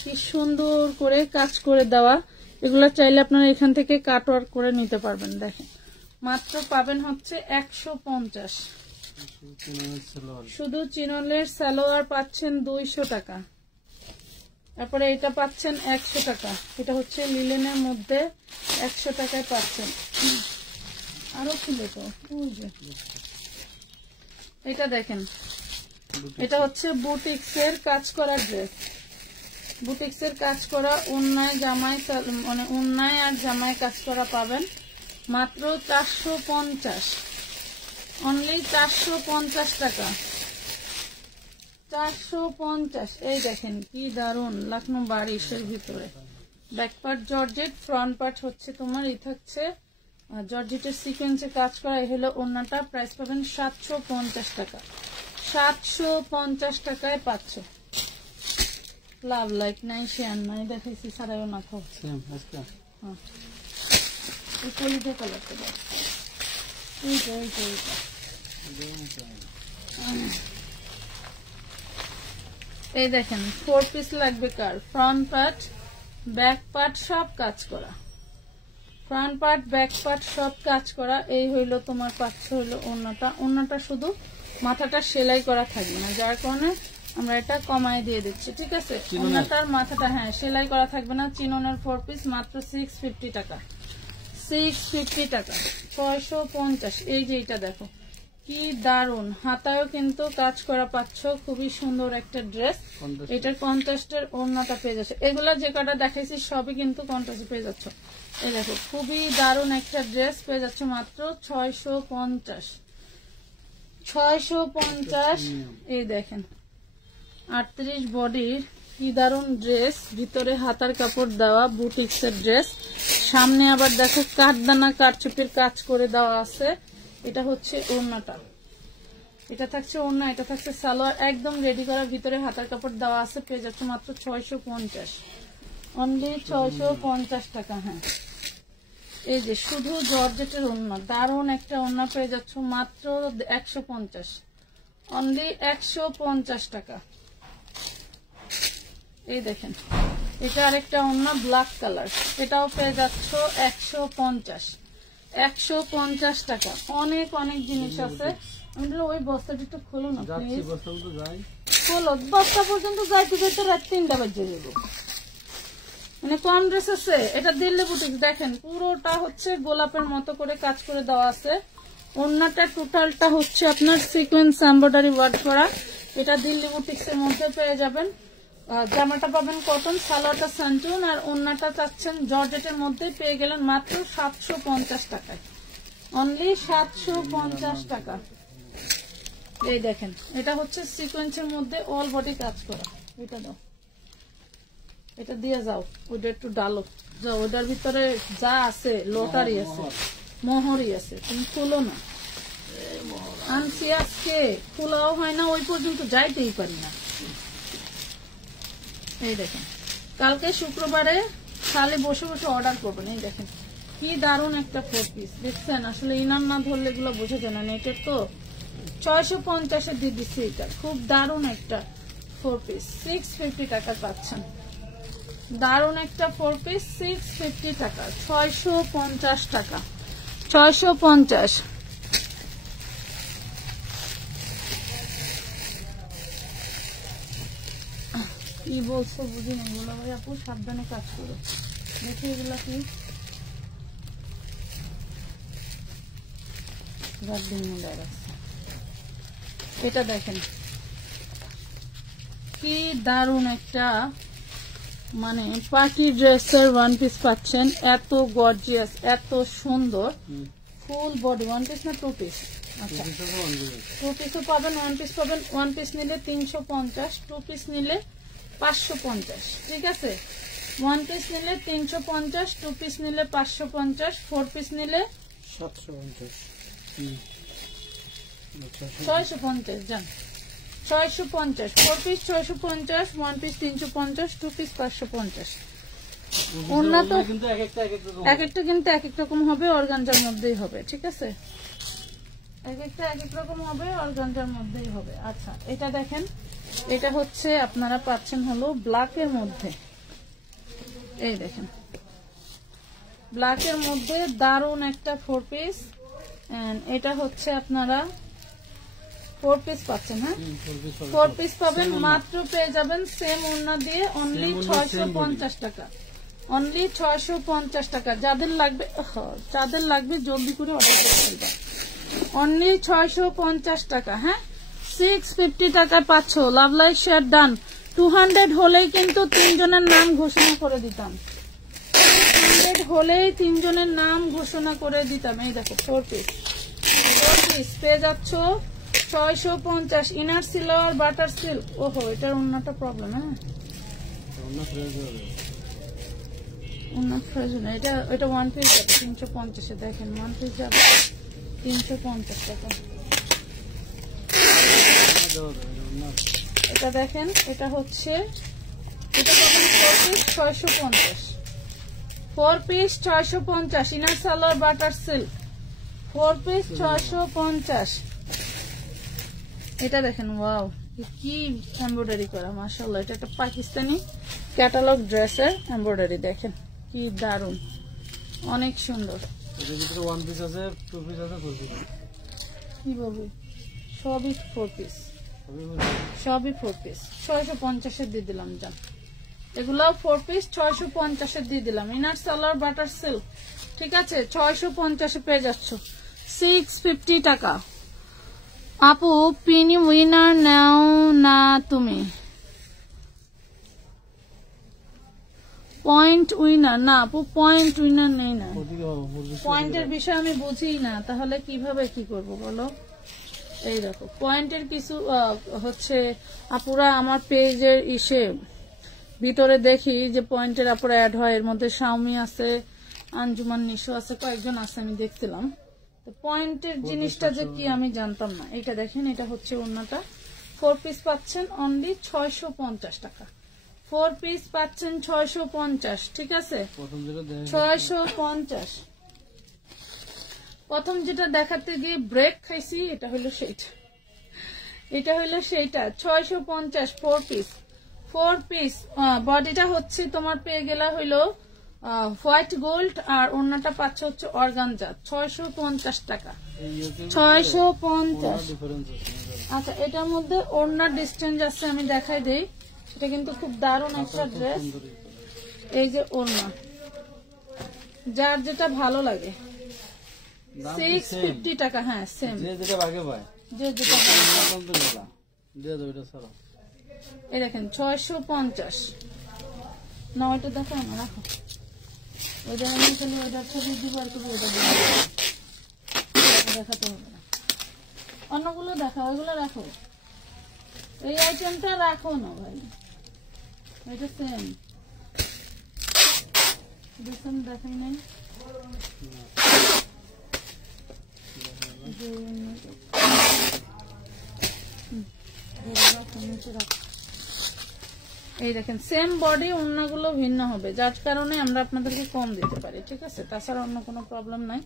কি সুন্দর করে কাজ করে দেওয়া। এগুলো চাইলে আপনারা এখান থেকে কাট ওয়ার্ক করে নিতে পারবেন। দেখেন মাত্র পাবেন হচ্ছে 150। শুধু চিননের সালোয়ার পাচ্ছেন 200 টাকা। তারপরে এটা পাচ্ছেন 100 টাকা। এটা হচ্ছে লিলেনের মধ্যে 100 টাকায় পাচ্ছেন। আরো খুলে তো এটা দেখেন, এটা হচ্ছে বুটিক্সের কাজ করা ড্রেস। বুটিক্সের কাজ করা ওড়নায় জামায়, মানে ওড়নায় আর জামায় কাজ করা পাবেন মাত্র 450, অনলি 450 টাকা। 450। এই দেখেন কি দারুন লাখনো বারিশের ভিতরে। Back part georgette, front part হচ্ছে তোমার এই থাকছে জর্জেটের সিকোয়েন্সে কাজ করা। এই হলো ওড়নাটা, প্রাইস পাবেন 750 টাকা। 750 টাকায় পাচ্ছ। লাভ লাইক নাই শেয়ার নাই, দেখাইছি সারাইও না খাও। হ্যাঁ, এই কলিজা কালারটা দেখ, এইটা এইটা এইটা। এই দেখেন 4 পিস লাগবে কার? ফ্রন্ট পার্ট ব্যাক পার্ট সব কাজ করা, ফ্রন্ট পার্ট ব্যাক পার্ট সব কাজ করা। এই হইলো তোমার পাচ্ছ হইলো ওড়নাটা। ওড়নাটা শুধু মাথাটা সেলাই করা থাকবে না, যার কারণে আমরা এটা কমায় দিয়ে দিচ্ছি। ঠিক আছে, ওড়নাটার মাথাটা হ্যাঁ সেলাই করা থাকবে না। চিননের 4 পিস মাত্র 650 টাকা। 650 টাকা, 650। এই যে এটা দেখো কি দারুন, হাতায়ও কিন্তু কাজ করা পাচ্ছ। খুবই সুন্দর একটা ড্রেস। এটার কন্ট্রাস্টের ওড়নাটা পেয়ে যাচ্ছে। এগুলা যে কটা দেখাইছি সবই কিন্তু কন্ট্রাস্ট পেয়ে যাচ্ছ। এই দেখো খুবই দারুন একটা ড্রেস পেয়ে যাচ্ছে মাত্র 650। 650। এই দেখেন 38 বডির কি দারুন ড্রেস, ভিতরে হাতার কাপড় দেওয়া বুটিক্সের ড্রেস। সামনে আবার দেখো কাঠদানা কাঠচুপির কাজ করে দেওয়া আছে। এটা হচ্ছে ওড়নাটা, এটা থাকছে ওড়না, এটা থাকছে সালোয়ার, একদম রেডি করা। ভিতরে হাতার কাপড় দেওয়া আছে। পেয়ে যাচ্ছে মাত্র 650, অনলি 650 টাকা। হ্যাঁ, এই যে শুধু জর্জেটের ওড়না, দারুন একটা ওড়না পেয়ে যাচ্ছ মাত্র 150, অনলি 150 টাকা। এই দেখেন এটা আরেকটা ওড়না ব্ল্যাক কালার, এটাও পেয়ে যাচ্ছ 150, 150 টাকা। অনেক অনেক জিনিস আছে। আমি ওই বস্তাটা একটু খোলো না প্লিজ, খোলো। বস্তা পর্যন্ত যাইতে যাইতে রাত 3টা বাজে যাবো। মানে কম ড্রেস আছে। এটা দিল্লি বুটিক, দেখেন পুরোটা হচ্ছে গোলাপের মতো করে কাজ করে দেওয়া আছে। ওড়নাটা টোটালটা হচ্ছে আপনার সিকোয়েন্স এমব্রয়ডারি ওয়ার্ক করা। এটা দিল্লি বুটিক্স এর মধ্যে পেয়ে যাবেন। জামাটা পাবেন কটন, সালোয়ারটা সানটুন, আর ওড়নাটা চাচ্ছেন জর্জেটের মধ্যে পেয়ে গেলেন মাত্র 750 টাকায়, অনলি 750 টাকা। এই দেখেন এটা হচ্ছে সিকোয়েন্সের মধ্যে অল বডি কাজ করা। এটা দাও, এটা দিয়ে যাও, ওইটা একটু ডালো যাও। ওটার ভিতরে যা আছে লোটারি আছে, মোহরি আছে, তুমি খুলো না। আনছি আজকে, খোলাও হয় না, ওই পর্যন্ত যাইতেই পারি না। এই দেখেন কালকে শুক্রবারে খালি বসে বসে অর্ডার করবেন। এই দেখেন কি দারুন একটা 4 পিস, দেখছেন? আসলে ইনার না ধরলে এগুলো বোঝা যায় না। নেটের তো 650 দিয়ে দিচ্ছি। এটা খুব দারুন একটা 4 পিস, 650 টাকা পাচ্ছেন। দারুন একটা 4 পিস 650 টাকা, 650 টাকা, 650। কি বলছো বুঝি না, এগুলো ভাই আপু সাবধানে কাজ করো। দেখি এগুলা কি এটা দেখেন কি দারুন একটা মানে পার্টি ড্রেসের 1 পিস পাচ্ছেন। এত গর্জিয়াস, এত সুন্দর, ফুল বডি ওয়ান পিস না টু পিস? আচ্ছা টু পিসও পাবেন, ওয়ান পিস পাবেন। ওয়ান পিস নিলে 350, টু পিস নিলে 550। ঠিক আছে, ওয়ান পিস নিলে 350, টু পিস নিলে 550, ফোর পিস নিলে 750, 650। যান 650, four piece 650, one piece 350, two piece 550। ওড়না তো কিন্তু এক একটা কিন্তু এক এক রকম হবে, অর্গানজার মধ্যেই হবে। ঠিক আছে, এক একটা এক এক রকম হবে, অর্গানজার মধ্যেই হবে। আচ্ছা এটা দেখেন, এটা হচ্ছে আপনারা পাচ্ছেন হলো ব্ল্যাকের মধ্যে। এই দেখেন ব্ল্যাকের মধ্যে দারুন একটা ফোর পিস। এটা হচ্ছে আপনারা ফোর পিস পাচ্ছেন। হ্যাঁ, ফোর পিস পাবেন, মাত্র পেয়ে যাবেন সেম ওড়না দিয়ে অনলি 650 টাকা। অনলি 650 টাকা। যাদের লাগবে জলদি করে অর্ডার করে ফেলবেন। অনলি 650 টাকা। হ্যাঁ, 650 টাকায় পাচ্ছ। লাভ লাইক শেয়ার ডান। 200 হলেই কিন্তু 3 জনের নাম ঘোষণা করে দিতাম। 200 হলেই 3 জনের নাম ঘোষণা করে দিতাম। এই দেখো ফোর পিস পেয়ে যাচ্ছ 650। Inner salwar butter silk. ওহো, এটার অন্যটা প্রবলেম। হ্যাঁ, অন্য প্রয়োজন। এটা ওয়ান পিস যাবে 350। দেখেন ওয়ান পিস যাবে 350 টাকা। এটা দেখেন, এটা হচ্ছে এটা পাবেন four piece 650। Four piece 650। Inner salwar butter silk, four piece 650। এটা দেখেন, ওয়াও কি এমব্রয়ডারি করা, মাশাআল্লাহ। এটা একটা পাকিস্তানি ক্যাটালগ ড্রেসের এমব্রয়ডারি। দেখেন কি দারুন, অনেক সুন্দর। এর ভিতরে ওয়ান পিস আছে, টু পিস আছে, ফোর পিস। কি বলবি, সবই ফোর পিস, সবই ফোর পিস। 650 দিয়ে দিলাম। যান, এগুলাও ফোর পিস 650 দিয়ে দিলাম। Inner salwar butter silk. ঠিক আছে, 650 পেয়ে যাচ্ছ। 650 টাকা। আপু পিনি উইনার নাও না তুমি? পয়েন্ট উইনার না আপু, পয়েন্ট উইনার নেই না। পয়েন্টের বিষয় আমি বুঝি না, তাহলে কিভাবে কি করব বলো। এই দেখো পয়েন্টের কিছু হচ্ছে আপুরা আমার পেজের ভিতরে দেখি যে পয়েন্টের আপুরা অ্যাড হয়। এর মধ্যে শাওমি আছে, আঞ্জুমান নিশো আছে, কয়েকজন আছে, আমি দেখছিলাম। তো পয়েন্টের জিনিসটা যে কি আমি জানতাম না। এটা দেখেন, এটা হচ্ছে ওড়নাটা। ফোর পিস পাচ্ছেন অনলি 650 টাকা। ফোর পিস পাচ্ছেন 650। ঠিক আছে, 650। প্রথম যেটা দেখাতে গিয়ে ব্রেক খাইছি, এটা হলো সেইটা। 650 ফোর পিস। ফোর পিস বডিটা হচ্ছে তোমার পেয়ে গেলা হইলো হোয়াইট গোল্ড, আর ওড়নাটা পাচ্ছ হচ্ছে অর্গানজা। 650 টাকা। 650। আচ্ছা, এটার মধ্যে ওড়নার ডিস্টেন্স আছে, আমি দেখাই দেই। এটা কিন্তু খুব দারুণ একটা ড্রেস। এই যে ওড়না, যার যেটা ভালো লাগে। 650 টাকা। হ্যাঁ, সেম, যে যেটা ভাগে পায়, যে যেটা এই দেখেন 650। না ওইটা দেখো না, রাখো। ওইটা আমি খালি ওইটার ছবি দিব, আর তুমি ওইটা দেখাতে হবে না। অন্যগুলো দেখাও, ওইগুলো রাখো। এই আইটেমটা রাখো না ভাই, এটা সেম। দেখাই নাই। এই দেখেন সেম বডি, ওড়নাগুলো ভিন্ন হবে, যার কারণে আমরা আপনাদেরকে কম দিতে পারি। ঠিক আছে, তাছাড়া অন্য কোনো প্রবলেম নাই।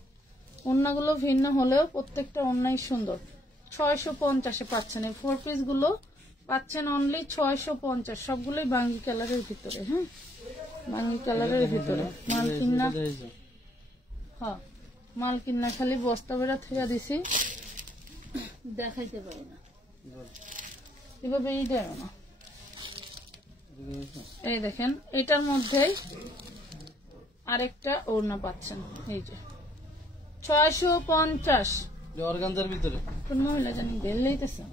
ওড়নাগুলো ভিন্ন হলেও প্রত্যেকটা ওড়নাই সুন্দর। 650 পাচ্ছেন। এই ফোর পিস গুলো পাচ্ছেন অনলি 650। সবগুলোই বাঙ্গি কালারের ভিতরে। হ্যাঁ, বাঙ্গি কালারের ভিতরে। মাল কিনা, হ্যাঁ মাল কিনা, খালি বস্তা বেড়া থেকে দিছি, দেখাইতে পারি না এভাবে। এই দেয় না। এই দেখেন, এটার মধ্যে আরেকটা ওড়না পাচ্ছেন। এই যে 650 অর্গানজার ভিতরে। কোন মহিলা জানি বেল লইতেছে।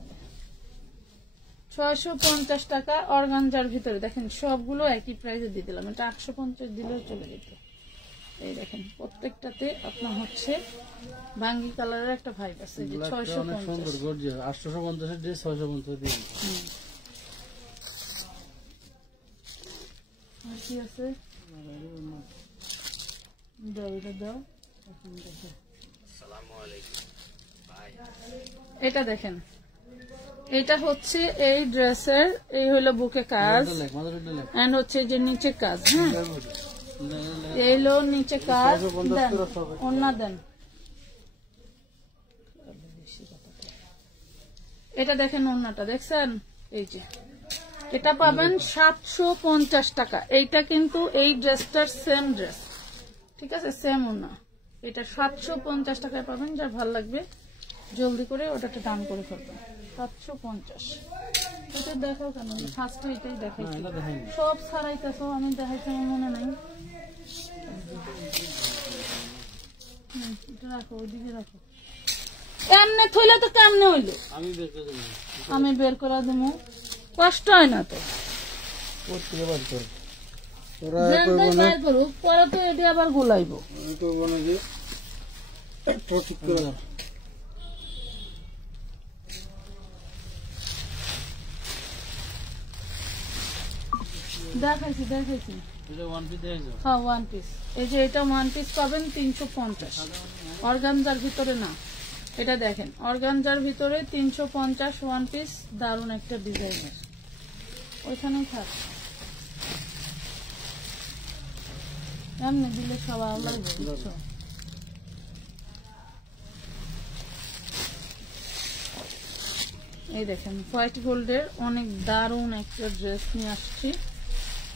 650 টাকা অর্গানজার ভিতরে। দেখেন সবগুলো একই প্রাইসে দিয়ে দিলাম। এটা 850 দিলেও চলে যেত। এই দেখেন প্রত্যেকটাতে আপনার হচ্ছে বাঙ্গি কালারের একটা ভাইব আছে, যে 650 850 ড্রেস 650 দিয়ে আর কি আছে দাও এটা দাও। এটা দেখেন, এটা হচ্ছে এই ড্রেসের এই হলো বুকে কাজ এন্ড হচ্ছে যে নিচে কাজ। হ্যাঁ এই হলো নিচে কাজ, দেন ওন্না দেন। এটা দেখেন ওন্নাটা দেখছেন, এই যে এটা পাবেন 750 টাকা। এইটা কিন্তু এই ড্রেসটার সেম ড্রেস, ঠিক আছে, সেম ওন্না। এটা 750 টাকায় পাবেন। যার ভালো লাগবে জলদি করে ওটাতে দাম করে ফেলবেন। 750। এটা দেখাও কেন, ফার্স্টে এটাই দেখাই, সব ছাড়াইতেছ, আমি দেখাইতে আমার মনে নাই। এটা রাখো, ওইদিকে রাখো। এমনে থইলে তো কেমনে হইলো, আমি বের করে দেবো, কষ্ট হয় না তো। পরে তো এটা আবার গোলাইব। দেখাইছি হ্যাঁ, ওয়ান পিস। এই যে এটা ওয়ান পিস পাবেন 350, অর্গানজার ভিতরে না। এটা দেখেন অর্গানজার ভিতরে 350 ওয়ান পিস, দারুন একটা ডিজাইনের। ওইখানেই থাক, এমনি দিলে সবাই আল্লাহ বুঝছো। এই দেখেন হোয়াইট গোল্ডের অনেক দারুন একটা ড্রেস নিয়ে আসছি।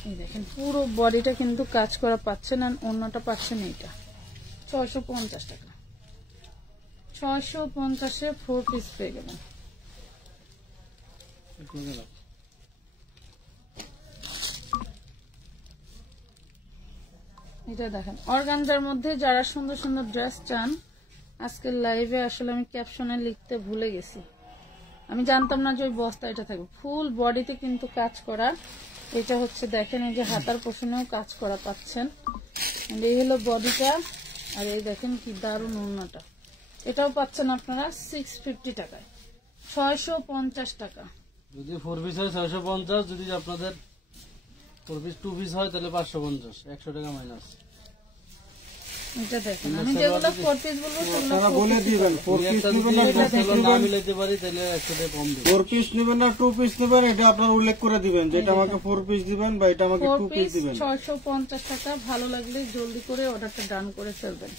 এই দেখেন পুরো বডিটা কিন্তু কাজ করা পাচ্ছেন, আর অন্যটা পাচ্ছেন এইটা 650 টাকা। 650-এ 4 পিস পেয়ে গেলেন। এটা দেখেন অর্গানজার মধ্যে যারা সুন্দর সুন্দর ড্রেস চান, আজকের লাইভে আসলে আমি ক্যাপশনে লিখতে ভুলে গেছি, আমি জানতাম না যে ওই বস্তা এটা থাকবে। ফুল বডিতে কিন্তু কাজ করা। এটা হচ্ছে দেখেন এই যে হাতার পোষণেও কাজ করা পাচ্ছেন। এই হলো বডিটা, আর এই দেখেন কি দারুণ ওড়নাটা। এটাও পাচ্ছেন আপনারা 650 টাকায়, 650 টাকা। যদি 4 পিস হয় 650, যদি আপনাদের 4 পিস 2 পিস হয় তাহলে 550, 100 টাকা মাইনাস। এটা দেখেন আমি যেগুলো 4 পিস বলবো সেগুলো বলে দিবেন। 4 পিস নেবেন না 2 পিস না মিলাইতে পারি তাহলে 100 টাকা কম দিবেন। 4 পিস নেবেন না 2 পিস নেবেন, এটা আপনারা উল্লেখ করে দিবেন যে এটা আমাকে 4 পিস দিবেন বা এটা আমাকে 2 পিস দিবেন। 650 টাকা। ভালো লাগলে জলদি করে অর্ডারটা ডান করে ফেলবেন।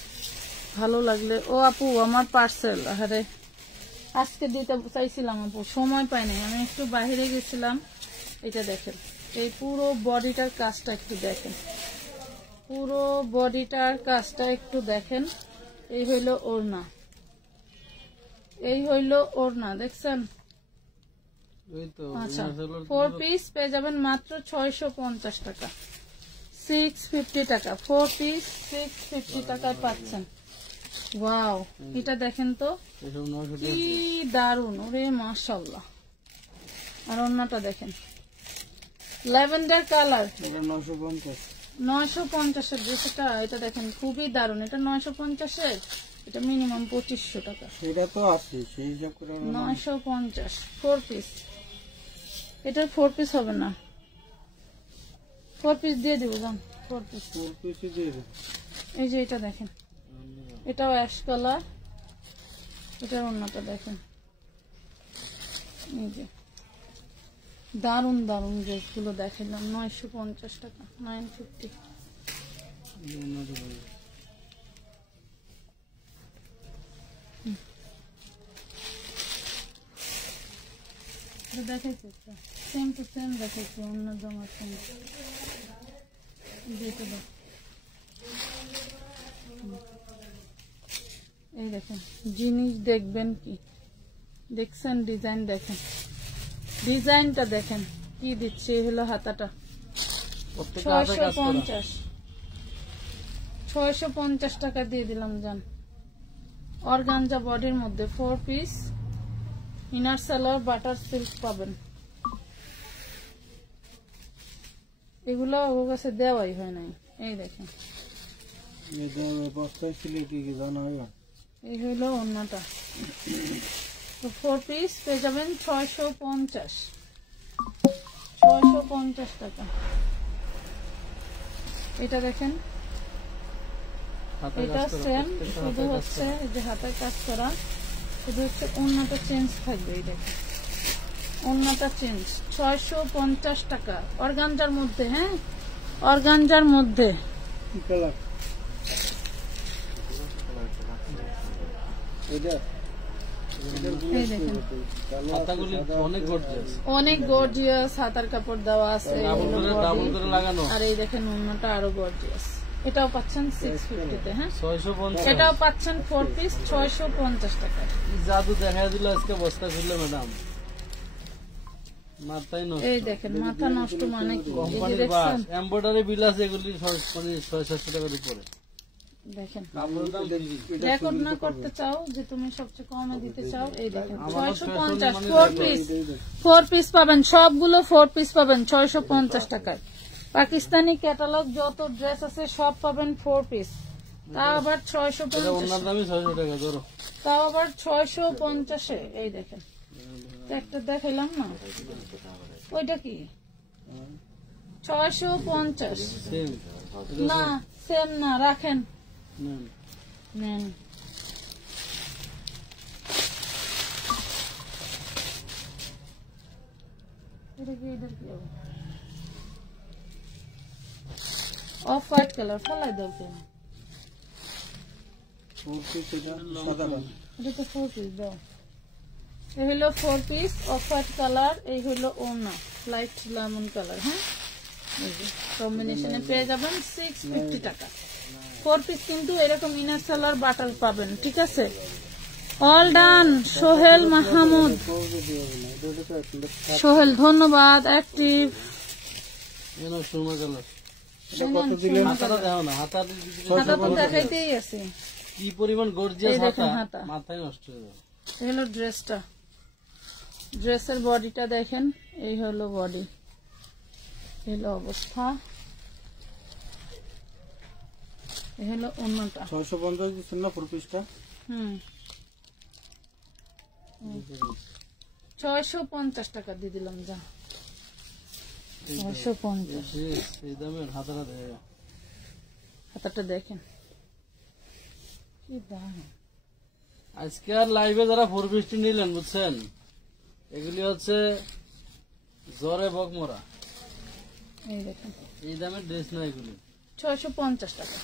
ভালো লাগলে ও আপু আমার পার্সেল, আরে আজকে দিতে চাইছিলাম আপু, সময় পাই নাই, আমি একটু বাইরে গেছিলাম। এটা দেখেন এই পুরো বডিটার কাজটা একটু দেখেন, পুরো বডিটার কাজটা একটু দেখেন। এই হইলো ওড়না, এই হইলো ওড়না, দেখছেন? আচ্ছা 4 পিস পেয়ে যাবেন মাত্র 650 টাকা, 650 টাকা 4 পিস 650 টাকায় পাচ্ছেন। ওয়াও, এটা দেখেন তো কি দারুন, ওরে মাশাআল্লাহ। আর ওড়নাটা দেখেন ল্যাভেন্ডার কালার, 950-এর ড্রেসটা। এটা দেখেন খুবই দারুন, এটা 950-এর, এটা মিনিমাম 2500 টাকা। সেটা তো আছে, সেই হিসাব করে 950 4 পিস। এটার 4 পিস হবে না, 4 পিস দিয়ে দিব জান, 4 পিস দিয়ে দেব। এই যে এটা দেখেন, এটাও অ্যাশ কালার, এটার ওড়নাটা দেখেন। এই যে দারুন দারুন ড্রেসগুলো দেখালাম, 950 টাকা, 950। দেখাইছি সেম টু সেম দেখাইছি, অন্য জামার সঙ্গে দেখে দাও। এই দেখেন জিনিস দেখবেন কি দেখছেন, ডিজাইন দেখেন, ডিজাইনটা দেখেন কি দিচ্ছে। এই হলো হাতাটা 650 টাকা দিয়ে দিলাম জান। অর্গানজা বডির মধ্যে 4 piece, inner salwar butter silk পাবেন। এগুলো ওর কাছে দেওয়াই হয় নাই। এই দেখেন বস্তায় ছিল কি কি জানা হবে? এই হইলো অন্যটা। তো 4 পিস পেয়ে যাবেন 650 টাকা। এটা দেখেন, হাতের এটা কাজ করা, সেম, প্রত্যেকটা শুধু হাতের কাজ হচ্ছে করা। এই যে হাতের কাজ করা, শুধু হচ্ছে অন্যটা চেঞ্জ থাকবে। এই দেখেন অন্যটা চেঞ্জ, 650 টাকা অর্গানজার মধ্যে। হ্যাঁ, অর্গানজার মধ্যে। কি কালার এটা? এই দেখেন হাতাগুলি অনেক গর্জিয়াস, অনেক গর্জিয়াস হাতার কাপড় দেওয়া আছে। ডাবল করে লাগানো। আর এই দেখেন অন্যটা আরো গর্জিয়াস। এটাও পাচ্ছেন 650 তে। হ্যাঁ, 650। এটাও পাচ্ছেন 4 পিস 650 টাকা। কি জাদু দেখা দিল আজকে বস্তা খুললে ম্যাডাম, মাথায় নষ্ট। এই দেখেন মাথা নষ্ট মানে কি? এই যে কোম্পানির বাস দেখছেন, এমব্রয়ডারি বিলাস, এগুলি মানে 600-700 টাকার উপরে। দেখেন কাপড়ের দাম বেশি। রেকর্ড না করতে চাও যে তুমি সবচেয়ে কমে দিতে চাও, এই দেখেন আমানত 650 ফ্যাশন 4 পিস। 4 পিস পাবেন, সবগুলো 4 পিস পাবেন 650 টাকায়। পাকিস্তানি ক্যাটালগ যত ড্রেস আছে সব পাবেন 4 পিস, তাও আবার এটা 650, ওনার দামই 600 টাকা ধরো। তাও আবার 650 এ। এই দেখেন একটা দেখাইলাম না, ওইটা কি 650? সেম না সেম না, রাখেন নেন। নেন। এটা কি, এটার কি হবে? অফ হোয়াইট কালার, ফেলাই দাও কেন? সাদা কালার। এটা তো 4 পিস দাও। এই হলো 4 পিস অফ হোয়াইট কালার, এই হলো ওনা লাইট লেমন কালার। হ্যাঁ, এই যে কম্বিনেশনে পেয়ে যাবেন 650 টাকা 4 পিস। কিন্তু এরকম ইনার সেলার বাটার পাবেন, ঠিক আছে? All done. সোহেল মাহমুদ, সোহেল ধন্যবাদ। Active and surma colour. হাতাটা দেখো না, হাতার হাতা তো দেখাইতেই আছে। কি পরিমাণ গর্জিয়াস এই দেখেন হাতা, হাতা। মাথায় নষ্ট হয়ে যাবে। এই হলো ড্রেসটা, ড্রেসের বডিটা দেখেন। এই হলো বডি, এই হলো অবস্থা, এই হলো অন্যটা। 650 দিচ্ছেন না 4 পিসটা? 650 টাকা দিয়ে দিলাম। যা 650। এই দামের হাতাটা দেখে হাতাটা দেখেন কি দাম। আজকে আর লাইভে যারা 4 পিসটি নিলেন বুঝছেন, এগুলি হচ্ছে জ্বরে বকমরা। এই দেখেন এই দামের ড্রেস না এগুলি। 650 টাকা।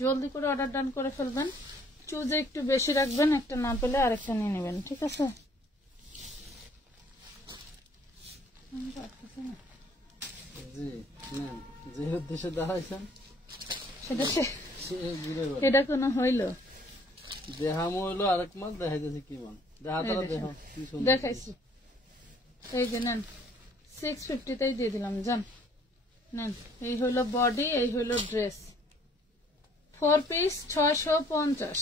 জলদি করে অর্ডার ডান করে ফেলবেন, চুজে একটু বেশি রাখবেন, একটা না পেলে আরেকটা নিয়ে নেবেন, ঠিক আছে? জি নেন, যে উদ্দেশ্যে দাঁড়াইছেন সেটা সে ঘুরে বেড়ান। এটা কোনো হইলো? দেহামো হইলো আরেক মাল, দেখাইতেছি কি মাল। হাতাটা দেখো কি সুন্দর। দেখাইছি, এই যে নেন 650 তেই দিয়ে দিলাম। যান নেন। এই হইলো বডি, এই হইলো ড্রেস। 4 পিস 650।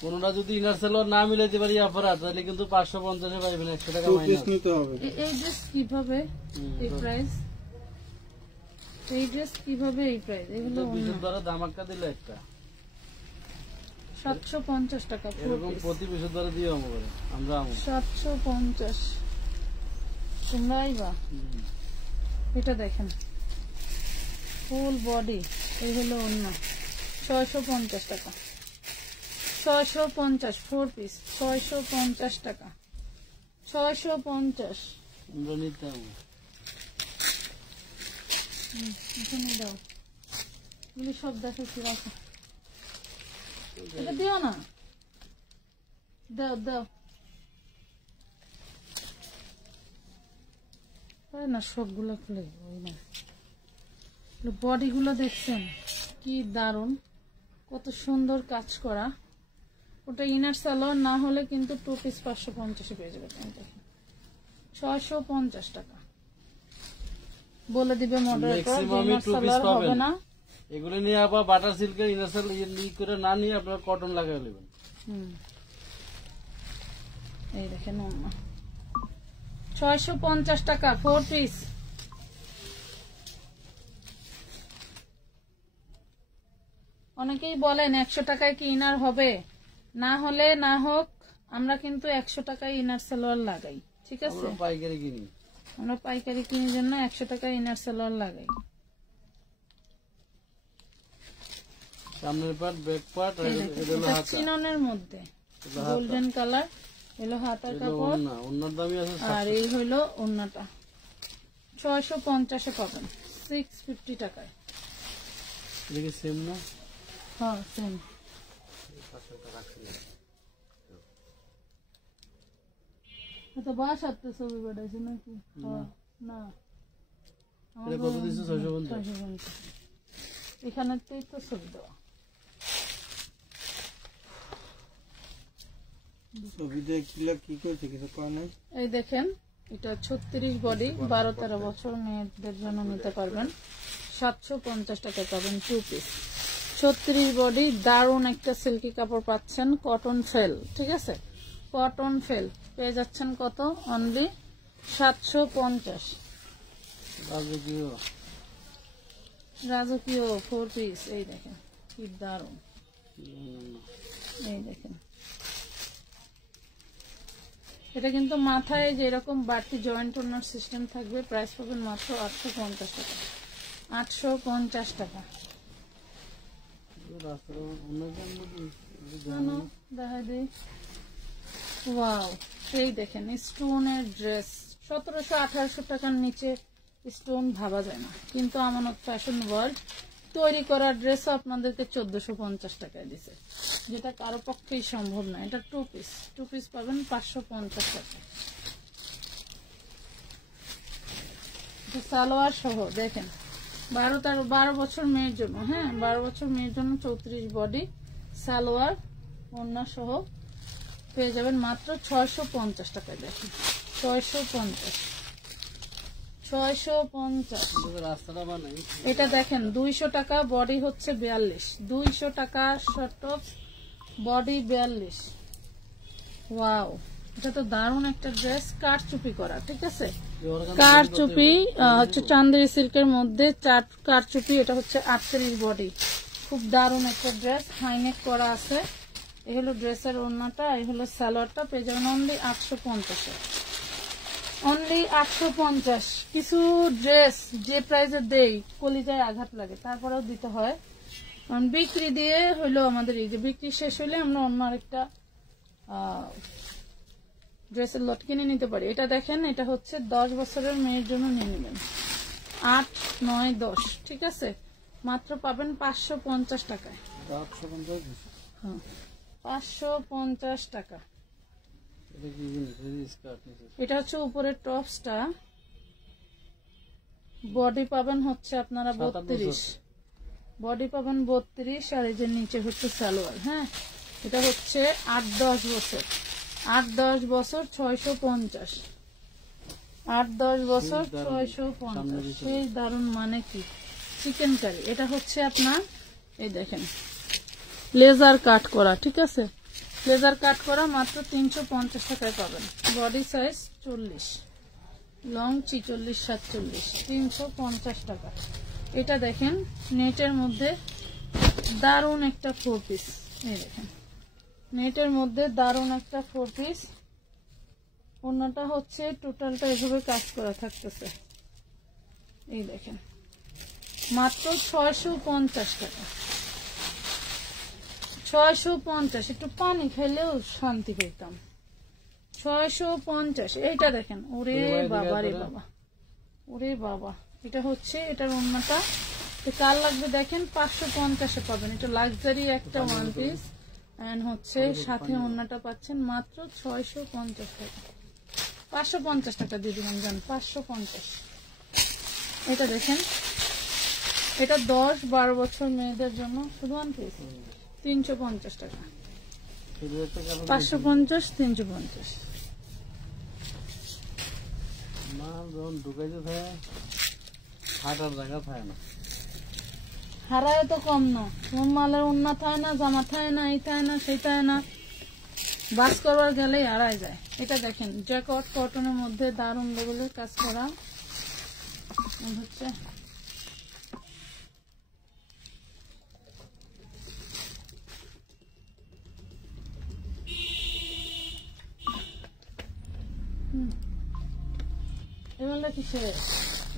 কোনটা যদি ইনার সেলোয়ার না মিলাইতে পারি অপরাধ, তাহলে কিন্তু 550 পাইবেন, 100 টাকা 2 পিস মাইনাস। নিতে হবে। এই ড্রেস কিভাবে এই প্রাইস? এই ড্রেস কিভাবে এই প্রাইস? এগুলো বিশেষ দ্বারা দামাক্কা দিলে একটা 750 টাকা। 4 এরকম পিস প্রতি বিশেষ দ্বারা দিও আমরা 750। তোমরা আইবা। এটা দেখেন ফুল বডি, এই হলো অন্য 650 টাকা। 650 4 পিস 650 টাকা। 650 আমরা নিতে হবে। এখানে দাও, এগুলি সব দেখাচ্ছি, রাখো। এটা দিও না, দাও দাও। না সবগুলো খুলে ওই না। বডি গুলো দেখছেন কি দারুন, কত সুন্দর কাজ করা। ওটা ইনার সালোয়ার না হলে কিন্তু 2 পিস 550 পেয়ে যাবে। 650 টাকা বলে দিবে মডারেটর, ম্যাক্সিমামই ইনার 2 পিস সালোয়ার হবে পাবেন। না। এগুলো নিয়ে আবার বাটার সিল্কের ইনার সেল করে না নিয়ে আপনারা কটন লাগাই নেবেন। এই দেখেন 650 টাকা 4 পিস। অনেকেই বলেন 100 টাকায় কি ইনার হবে, না হলে না হোক আমরা কিন্তু 100 টাকায় ইনার সালোয়ার লাগাই, ঠিক আছে? আমরা পাইকারি কিনি। আমরা পাইকারি কিনার জন্য 100 টাকায় ইনার সালোয়ার লাগাই। সামনের পার্ট, ব্যাক পার্ট, এটা হলো হাতা। চিননের মধ্যে গোল্ডেন কালার হলো হাতার কাপড়, ওন্নার দামই আছে। আর এই হলো ওন্নাটা 650 এ পাবেন 650 টাকায়। এটা কি সেম না? হ্যাঁ সেম। এটা বাসাতে ছবি পাঠাইছে নাকি? না এটা কত দিছো? 650। এখানে তো ছবি দেওয়া। ছবিতে কি করছে কিছু কয় নাই। এই দেখেন এটা 36 বডি, 12-13 বছর মেয়েদের জন্য নিতে পারবেন। 750 টাকা পাবেন 2 পিস। 36 বডি, দারুণ একটা সিল্কি কাপড় পাচ্ছেন, কটন ফেল, ঠিক আছে? কটন ফেল পেয়ে যাচ্ছেন কত? অনলি 750। রাজকীয় 4 পিস, এই দেখেন কি দারুণ, এই দেখেন। এটা কিন্তু মাথায় যেরকম বাড়তি জয়েন্ট ওনার সিস্টেম থাকবে। প্রাইস পাবেন মাত্র 850 টাকা। 850 টাকা। দেখা দিই। ওয়াও, এই দেখেন স্টোনের ড্রেস 1700-1800 টাকার নিচে স্টোন ভাবা যায় না, কিন্তু আমানত ফ্যাশন ওয়ার্ল্ড তৈরি করা ড্রেস আপনাদেরকে 1450 টাকায় দিছে, যেটা কারো পক্ষেই সম্ভব না। এটা 2 পিস, 2 পিস পাবেন 550 টাকা। সালোয়ার সহ দেখেন 12 বছর মেয়ের জন্য, হ্যাঁ 12 বছর মেয়ের জন্য 34 বডি সালোয়ার ওড়না সহ পেয়ে যাবেন মাত্র 650 টাকায়। দেখেন 650। এটা দেখেন 200 টাকা, বডি হচ্ছে 42। 200 টাকা শর্ট টপ, বডি 42। ওয়াও, এটা তো দারুণ একটা ড্রেস, কারচুপি করা, ঠিক আছে? কারচুপি হচ্ছে চান্দেরি সিল্কের মধ্যে কারচুপি। এটা হচ্ছে 38 বডি, খুব দারুণ একটা ড্রেস, হাইনেক করা আছে। এই হলো ড্রেসের ওড়নাটা, এই হলো সালোয়ারটা। পেয়ে যাবেন অনলি 850। অনলি 850। কিছু ড্রেস যে প্রাইসে দেই কলিজায় আঘাত লাগে, তারপরেও দিতে হয়, কারণ বিক্রি দিয়ে হইলো আমাদের এই যে বিক্রি শেষ হইলে আমরা অন্য আরেকটা ড্রেসের লট কিনে নিতে পারি। এটা দেখেন, এটা হচ্ছে 10 বছরের মেয়ের জন্য নিয়ে নেবেন। 8, 9, 10, ঠিক আছে? মাত্র পাবেন 550 টাকায়। 550 টাকা। এটা হচ্ছে উপরের টপসটা, বডি পাবেন হচ্ছে আপনারা 32, বডি পাবেন 32, আর এই যে নিচে হচ্ছে সালোয়ার। হ্যাঁ, এটা হচ্ছে 8-10 বছর, 8-10 বছর 650, 8-10 বছর 650। সেই দারুণ, মানে কি চিকেন কারি। এটা হচ্ছে আপনার এই দেখেন লেজার কাট করা, ঠিক আছে? লেজার কাট করা মাত্র 350 টাকায় পাবেন। বডি সাইজ 40, লং 46-47, 350 টাকা। এটা দেখেন নেটের মধ্যে দারুণ একটা 4 পিস, এই দেখেন নেটের মধ্যে দারুণ একটা 4 পিস। ওড়নাটা হচ্ছে টোটালটা এভাবে কাজ করা থাকতেছে, এই দেখেন মাত্র 650 টাকা। 650, একটু পানি খেলেও শান্তি পেতাম। 650। এইটা দেখেন, ওরে বাবা রে বাবা, ওরে বাবা। এটা হচ্ছে, এটার ওড়নাটা কার লাগবে দেখেন, 550-এ পাবেন। এটা লাক্সারি একটা 1 পিস, এন্ড হচ্ছে সাথে ওড়নাটা পাচ্ছেন মাত্র 650 টাকা। 550 টাকা দিয়ে দিবেন, জান 550। এটা দেখেন, এটা 10-12 বছর মেয়েদের জন্য শুধু 1 পিস, 350 টাকা। 550, 350। মাল যখন ঢুকাইতে থাকে হাঁটার জায়গা থাকে না, হারায় তো কম না, তোমার মালের উন্না থাকে না, জামা থাকে না, এই থাকে না, সেই থাকে না, বাস করবার গেলেই হারায় যায়। এটা দেখেন জ্যাকট কটনের মধ্যে দারুণ লেভেলের কাজ করা হচ্ছে। কালারটা কিসের?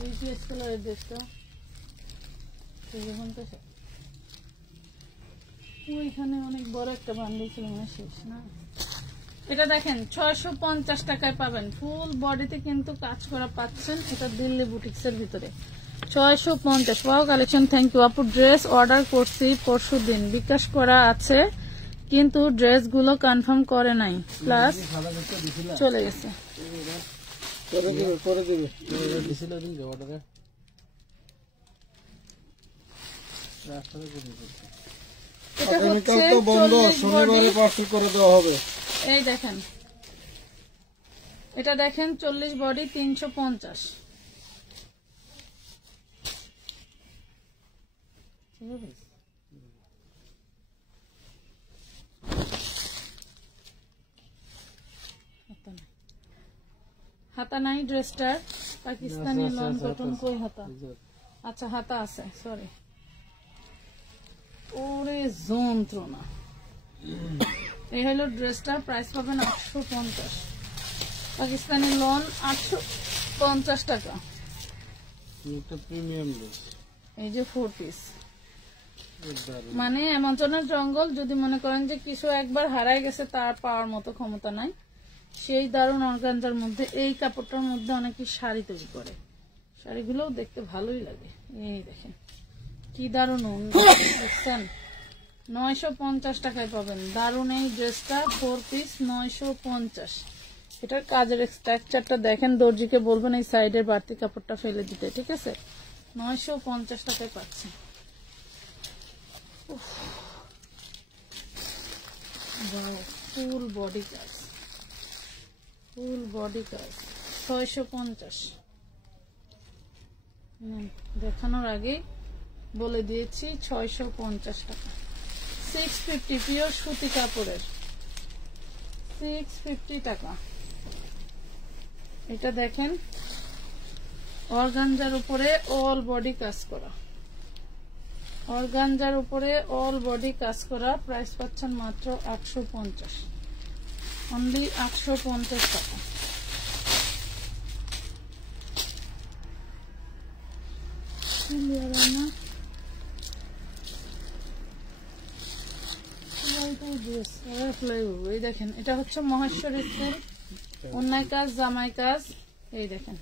এই পিএস কালারের দেখতো ওইখানে অনেক বড় একটা বান্ডিল ছিল না, শেষ না। এটা দেখেন 650 টাকায় পাবেন, ফুল বডিতে কিন্তু কাজ করা পাচ্ছেন। এটা দিল্লি বুটিক্সের ভিতরে 650। ওয়াও কালেকশন, থ্যাংক ইউ আপু। ড্রেস অর্ডার করছি পরশু দিন, বিকাশ করা আছে কিন্তু ড্রেসগুলো কনফার্ম করে নাই, প্লাস চলে গেছে। করে দিবে এটা হচ্ছে তো বন্ধ, 40 শনিবারে বডি। পার্সেল করে দেওয়া হবে। এই দেখেন, এটা দেখেন 40 বডি 350। হাতা নাই ড্রেসটার, পাকিস্তানি লং কটন। কই হাতা? আচ্ছা হাতা আছে, সরি। ওরে যন্ত্রণা। এই হলো ড্রেসটার প্রাইস পাবেন 850। পাকিস্তানি লন 850 টাকা। একটা প্রিমিয়াম ড্রেস, এই যে 4 পিস, মানে অ্যামাজনের জঙ্গল। যদি মনে করেন যে কিছু একবার হারায় গেছে, তার পাওয়ার মতো ক্ষমতা নাই, সেই দারুণ অর্গানজার মধ্যে এই কাপড়টার মধ্যে অনেকে শাড়ি তৈরি করে। শাড়িগুলোও দেখতে ভালোই লাগে। এই দেখেন কি দারুণ দেখছেন, 950 টাকায় পাবেন দারুণ এই ড্রেসটা। 4 পিস 950। এটার কাজের স্ট্রাকচারটা দেখেন, দর্জিকে বলবেন এই সাইডের বাড়তি কাপড়টা ফেলে দিতে, ঠিক আছে? 950 টাকায় পাচ্ছেন। ফুল বডি কাজ, ফুল বডি কাজ 650। দেখানোর আগে বলে দিয়েছি 650 টাকা। 650 পিওর সুতি কাপড়ের 650 টাকা। এটা দেখেন অর্গানজার উপরে অল বডি কাজ করা, অর্গানজার উপরে অল বডি কাজ করা। প্রাইস পাচ্ছেন মাত্র 850, অনলি 850 টাকা। এই দেখেন এটা হচ্ছে মহেশ্বরী স্কুল, অন্যায় কাজ জামাই কাজ। এই দেখেন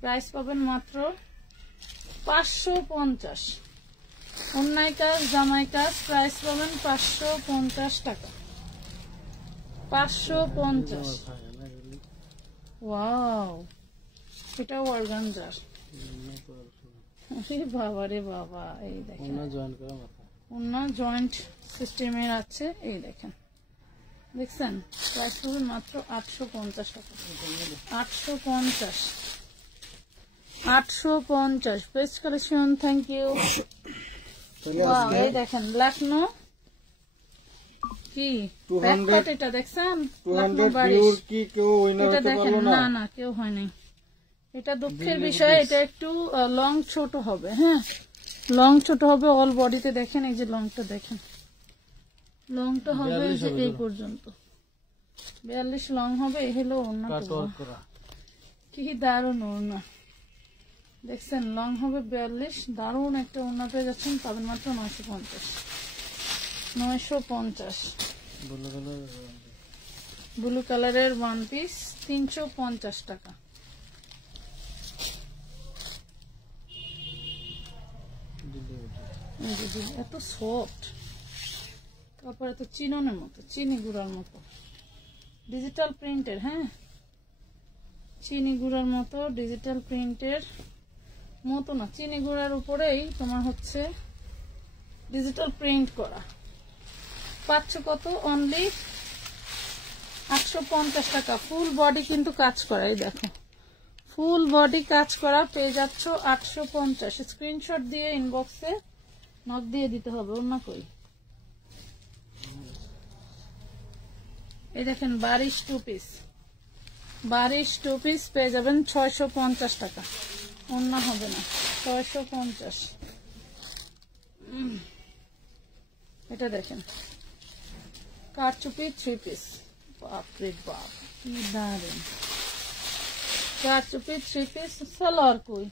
প্রাইস পাবেন মাত্র 550। অন্যায় কাজ জামাই কাজ, প্রাইস পাবেন 550 টাকা। 550। ওয়াও, এটাও অর্গানজার। বাবা রে বাবা, এই দেখেন ওনা জয়েন্ট সিস্টেমের আছে। এই দেখেন, দেখছেন প্রাইস পাবেন মাত্র 850 টাকা। 850, 850। Best collection, thank you. এই দেখেন লাখনো কি ব্যাকপার্ট, এটা দেখছেন 200 কি কেউ উইনার এটা হতে দেখেন, পারলো না না? না কেউ হয়নি। এটা দুঃখের বিষয়, এটা একটু লং ছোট হবে। হ্যাঁ, লং ছোট হবে অল বডিতে। দেখেন এই যে লংটা দেখেন, লংটা হবে এই যে এই পর্যন্ত 42 লং হবে। এই হলো ওড়না, কি দারুণ ওড়না দেখছেন, লং হবে 42। দারুণ একটা ওড়না পেয়ে যাচ্ছেন, পাবেন মাত্র 950। 950 ব্লু কালারের 1 পিস 350 টাকা। এত সফট তারপরে তো চিননের মতো, চিনি গুঁড়ার মতো, ডিজিটাল প্রিন্টের। হ্যাঁ, চিনি গুঁড়ার মতো, ডিজিটাল প্রিন্টের মতো না, চিনি গুঁড়ার উপরেই তোমার হচ্ছে ডিজিটাল প্রিন্ট করা। পাচ্ছ কত? অনলি 850 টাকা। ফুল বডি কিন্তু কাজ করা, এই দেখো ফুল বডি কাজ করা পেয়ে যাচ্ছ 850। স্ক্রিনশট দিয়ে ইনবক্সে নক দিয়ে দিতে হবে। অন্য কই? এই দেখেন বারিশ 2 পিস, বারিশ 2 পিস পেয়ে যাবেন 650 টাকা। অন্য হবে না, 650। এটা দেখেন কারচুপি 3 পিস, বাপরে বাপ কি দারুন। কারচুপি 3 পিস সালোয়ার কই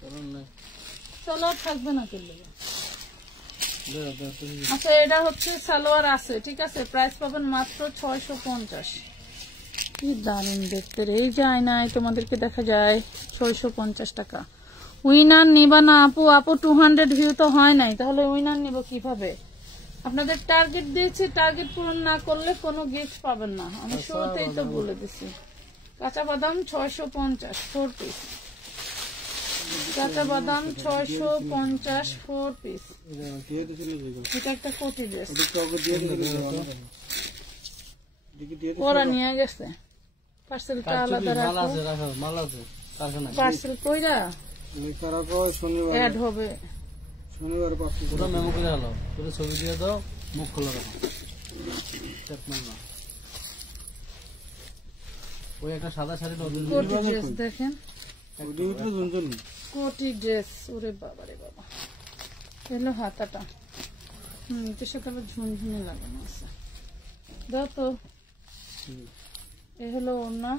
কারণ নাই সালোয়ার থাকবে না কেন দাও দাও তুমি আচ্ছা এটা হচ্ছে সালোয়ার আছে ঠিক আছে প্রাইস পাবেন মাত্র 650 কি দারুণ দেখতে রে এই যায় না তোমাদেরকে দেখা যায় 650 টাকা উইনার নিবা না আপু আপু 200 ভিউ তো হয় নাই তাহলে উইনার নিব কিভাবে আপনাদের টার্গেট দিয়েছি টার্গেট পূরণ না করলে কোনো গিফট পাবেন না আমি শুরুতেই তো বলে দিছি কাঁচা বাদাম 650 4 পিস কাঁচা বাদাম 650 4 পিস দিয়ে দিছিল যেগুলো এটা একটা কোটি ড্রেস ওটা তো আগে দিয়ে দিছিল দেখি দিয়ে ওরা নিয়ে গেছে পার্সেলটা আলাদা মাল রাখো আছে রাখো মাল আছে কারখানা পার্সেল কইরা লেখারা তো শনিবার অ্যাড হবে শনিবার পাচ্ছি পুরো মেমো করে হলো পুরো ছবি দিয়ে দাও মুখ খোলা রাখো চেক মার না ওই একটা সাদা শাড়ি নতুন কোটি ড্রেস দেখেন ওডি উঠে জুনজুন কোটি ড্রেস ওরে বাবা রে বাবা এলো হাতাটা এটার সাথে আবার ঝুনঝুনি লাগানো আছে দাও তো এ হলো ওড়না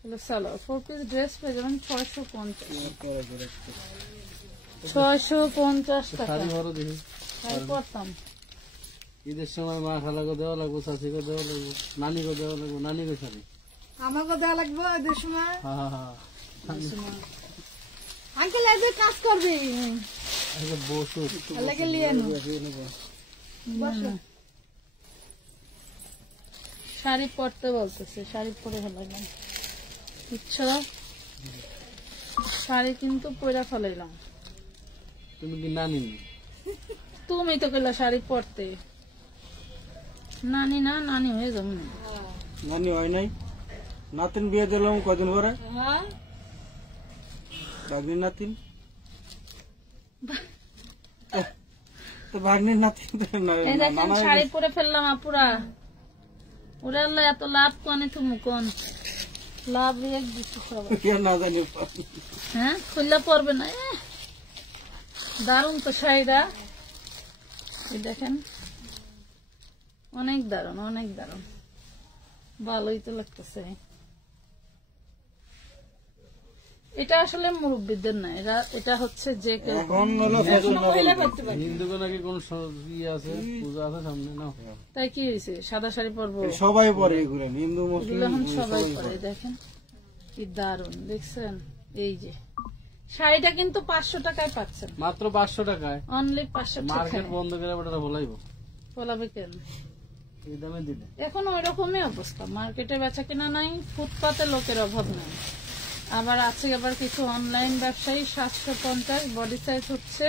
হলো সালোয়ার 4 পিস ড্রেস পেয়ে যাবেন 650 টাকা শাড়ি বড় দেখি শাড়ি পরতাম ঈদের সময় মা খালাকে দেওয়া লাগবো চাষিকে দেওয়া লাগবো নানিকে দেওয়া লাগবো নানিকে শাড়ি আমাকে দেওয়া লাগবে ওদের সময় হ্যাঁ হ্যাঁ আঙ্কেল এই যে কাজ করবি হ্যাঁ বসু লাগে লিয়ে নো শাড়ি পরতে বলতেছে শাড়ি পরে হলো বুঝছো শাড়ি কিন্তু পয়রা ফেলাইলাম তুমি কি নানি তুমি তো কইলা শাড়ি পরতে নানি না নানি হয়ে যাবো না নানি হয় নাই নাতিন বিয়ে দিলাম কদিন পরে হ্যাঁ ভাগ্নির নাতিন তো ভাগ্নির নাতিন এই দেখেন শাড়ি পরে ফেললাম আপুরা ওরা আল্লাহ এত লাভ কনে তুমি কোন লাভ এক দিচ্ছি সবাই না জানি হ্যাঁ খুললে পড়বে না দারুন তো শাড়িটা এই দেখেন অনেক দারুন অনেক দারুন ভালোই তো লাগতেছে এটা আসলে মুরব্বীদের না এটা হচ্ছে যে কেউ এখন হলো ফ্যাশন হিন্দুকে নাকি কোন ইয়ে আছে পূজা আছে সামনে না তাই কি হয়েছে সাদা শাড়ি পরবো সবাই পরে এগুলো হিন্দু মুসলিম এগুলো এখন সবাই পরে দেখেন কি দারুন দেখছেন এই যে শাড়িটা কিন্তু 500 টাকায় পাচ্ছেন মাত্র 500 টাকায় অনলি 500 টাকায় মার্কেট বন্ধ করে ওটা বলাইবো বলাবে কেন এই দামে দিলে এখন ওই রকমই অবস্থা মার্কেটে বেচা কেনা নাই ফুটপাতে লোকের অভাব নাই আবার আছে আবার কিছু অনলাইন ব্যবসায়ী 750 বডি সাইজ হচ্ছে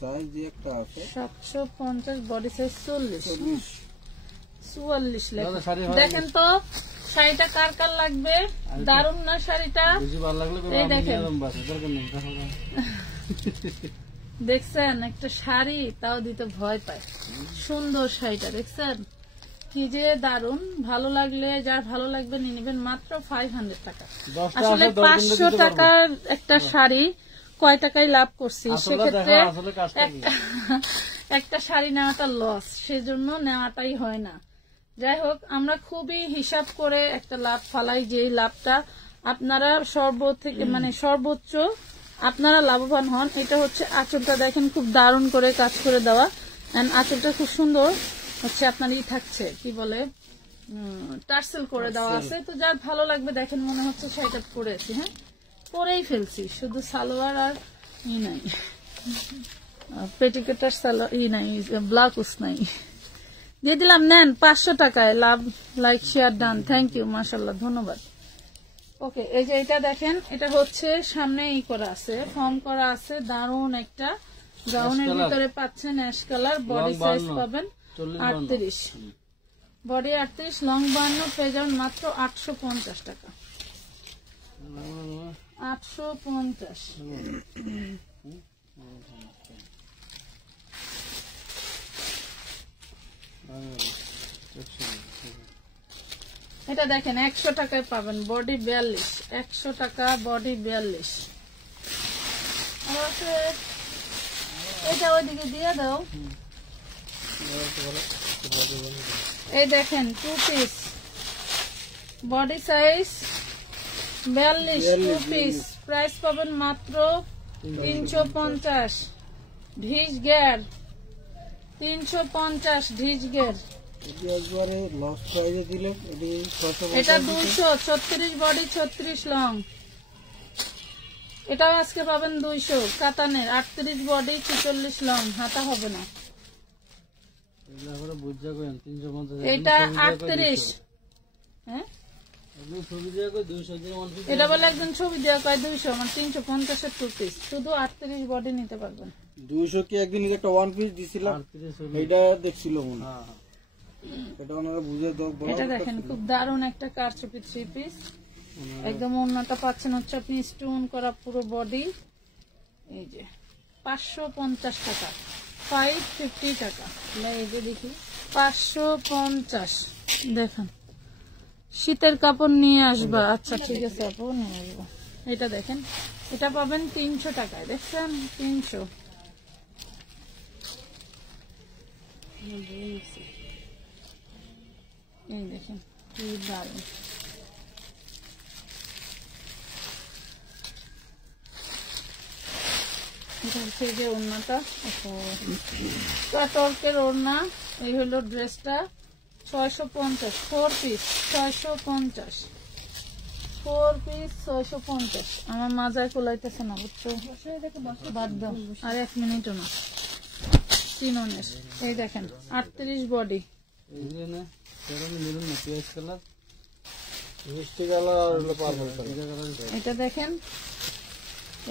সাইজ যে একটা আছে 750 বডি সাইজ 44 লেখা শাড়ি দেখেন তো শাড়িটা কার কার লাগবে দারুন না শাড়িটা বেশি ভালো লাগলে এই দেখেন বাস দরকার নেই দেখছেন একটা শাড়ি তাও দিতে ভয় পায় সুন্দর শাড়িটা দেখছেন কি যে দারুন ভালো লাগলে যার ভালো লাগবে নিয়ে নেবেন মাত্র 500 টাকা আসলে 500 টাকার একটা শাড়ি কয় টাকায় লাভ করছি সেক্ষেত্রে একটা শাড়ি নেওয়াটা লস সেজন্য নেওয়াটাই হয় না যাই হোক আমরা খুবই হিসাব করে একটা লাভ ফালাই যে লাভটা আপনারা সর্বোচ্চ আপনারা লাভবান হন এটা হচ্ছে আঁচলটা দেখেন খুব দারুণ করে কাজ করে দেওয়া এন্ড আঁচলটা খুব সুন্দর হচ্ছে আপনারই থাকছে কি বলে টার্সেল করে দেওয়া আছে তো যার ভালো লাগবে দেখেন মনে হচ্ছে সেটা পরেছি হ্যাঁ পরেই ফেলছি শুধু সালোয়ার আর ই নাই পেটিকোটার সালোয়ার ই নাই ব্লাউজ নাই দিয়ে দিলাম নেন 500 টাকায় love like share done thank you মাশাআল্লাহ ধন্যবাদ ওকে এই যে এটা দেখেন এটা হচ্ছে সামনে ই করা আছে ফর্ম করা আছে দারুন একটা গাউনের ভিতরে পাচ্ছেন অ্যাশ কালার বডি সাইজ পাবেন 38 বডি 38 লং 52 পেয়ে যাবেন মাত্র 850 টাকা 850 এটা দেখেন 100 টাকায় পাবেন বডি 42 100 টাকা বডি 42 এটা ওইদিকে দিয়ে দাও এই দেখেন 2 piece body size 42 two piece, price পাবেন মাত্র 350। ঢিস গের 350 ঢিস গের। এটি একবারে লস প্রাইসে দিলেন, এটি 650 এটা 200, 36 বডি 36 লং। এটাও আজকে পাবেন 200 কাতানের, 38 বডি 46 লং, হাতা হবে না। এগুলা করে বুঝা কইন 350। এটা 38, হ্যাঁ আপনি ছবি দিয়ে কই 200 দিয়ে 150। এটা বলে একজন ছবি দেওয়া কয় 200, মানে 350 এর 2 পিস, শুধু 38 বডি নিতে পারবেন। 200 কি একদিন একটা ওয়ান পিস দিছিলাম, 38 হলো। এইটা দেখছিল মনে হয়। হ্যাঁ এটা ওনারা বুঝে দাও বড়। এটা দেখেন খুব দারুণ একটা কারচুপি 3 পিস, একদম ওন্নাটা পাচ্ছেন হচ্ছে আপনি স্টোন করা পুরো বডি। এই যে 550 টাকা, 550 টাকা। এই যে দেখি 550। দেখেন শীতের কাপড় নিয়ে আসবা, আচ্ছা ঠিক আছে আপু নিয়ে আসবো। এটা দেখেন, এটা পাবেন 300 টাকায়, দেখছেন 300। এই দেখেন কি দারুণ। এটা হচ্ছে যে ওড়নাটা, কাটওয়ার্কের ওড়না। এই হলো ড্রেসটা 650, 4 পিস 650, 4 পিস 650। আমার মাজায় কোলাইতেছে না, বুঝছো, বাদ দাও আর 1 মিনিটও না। চিননের এই দেখেন 38 বডি। এইগুলো না সেরকম নিলেন না, পেঁয়াজ কালার, মিষ্টি কালার হলো পার্পল কালার। এটা কালার। এটা দেখেন,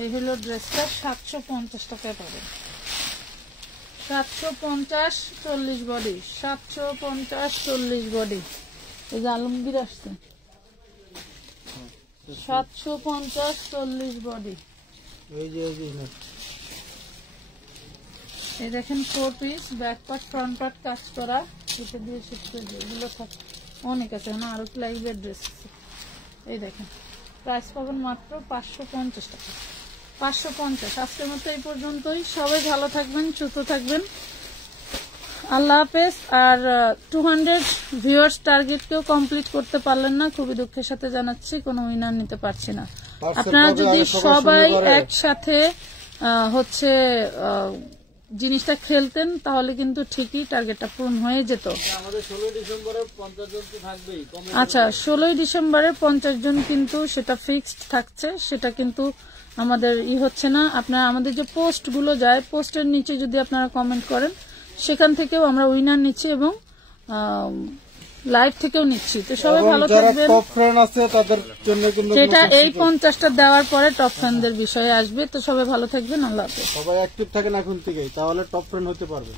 এই হলো ড্রেসটা 750 টাকায় পাবেন। 750, 40 বডি, 750 40 বডি। এই যে আলমগীর আসছে, 750 40 বডি। এই যে না এই দেখেন 4 piece, back part front part কাজ করা, এটা দিয়ে শিফট করে দিয়ে এগুলো থাকে অনেক আছে না, আরো লাইভের ড্রেস আছে। এই দেখেন প্রাইস পাবেন মাত্র 550 টাকা, 550। আজকের মতো এই পর্যন্তই, সবাই ভালো থাকবেন, সুস্থ থাকবেন, আল্লাহ হাফেজ। আর 200 ভিউয়ার্স টার্গেটকেও কমপ্লিট করতে পারলেন না, খুবই দুঃখের সাথে জানাচ্ছি, কোনো উইনার নিতে পারছি না। আপনারা যদি সবাই একসাথে হচ্ছে জিনিসটা খেলতেন তাহলে কিন্তু ঠিকই টার্গেটটা পূরণ হয়ে যেত। আমাদের 16 ডিসেম্বরে 50 জন তো থাকবেই। আচ্ছা 16 ডিসেম্বরে 50 জন কিন্তু সেটা ফিক্সড থাকছে, সেটা কিন্তু আমাদের হচ্ছে না। আপনারা আমাদের যে পোস্ট গুলো যায়, পোস্টের নিচে যদি আপনারা কমেন্ট করেন, সেখান থেকেও আমরা উইনার নিচ্ছি এবং লাইভ থেকেও নিচ্ছি। তো সবাই ভালো থাকবেন। টপ ফ্রেন্ড আছে তাদের জন্য কিন্তু যেটা এই 50টা দেওয়ার পরে টপ ফ্রেন্ডদের বিষয়ে আসবে। তো সবাই ভালো থাকবেন, আল্লাহ হাফেজ। সবাই অ্যাক্টিভ থাকেন এখন থেকেই, তাহলে টপ ফ্রেন্ড হতে পারবে।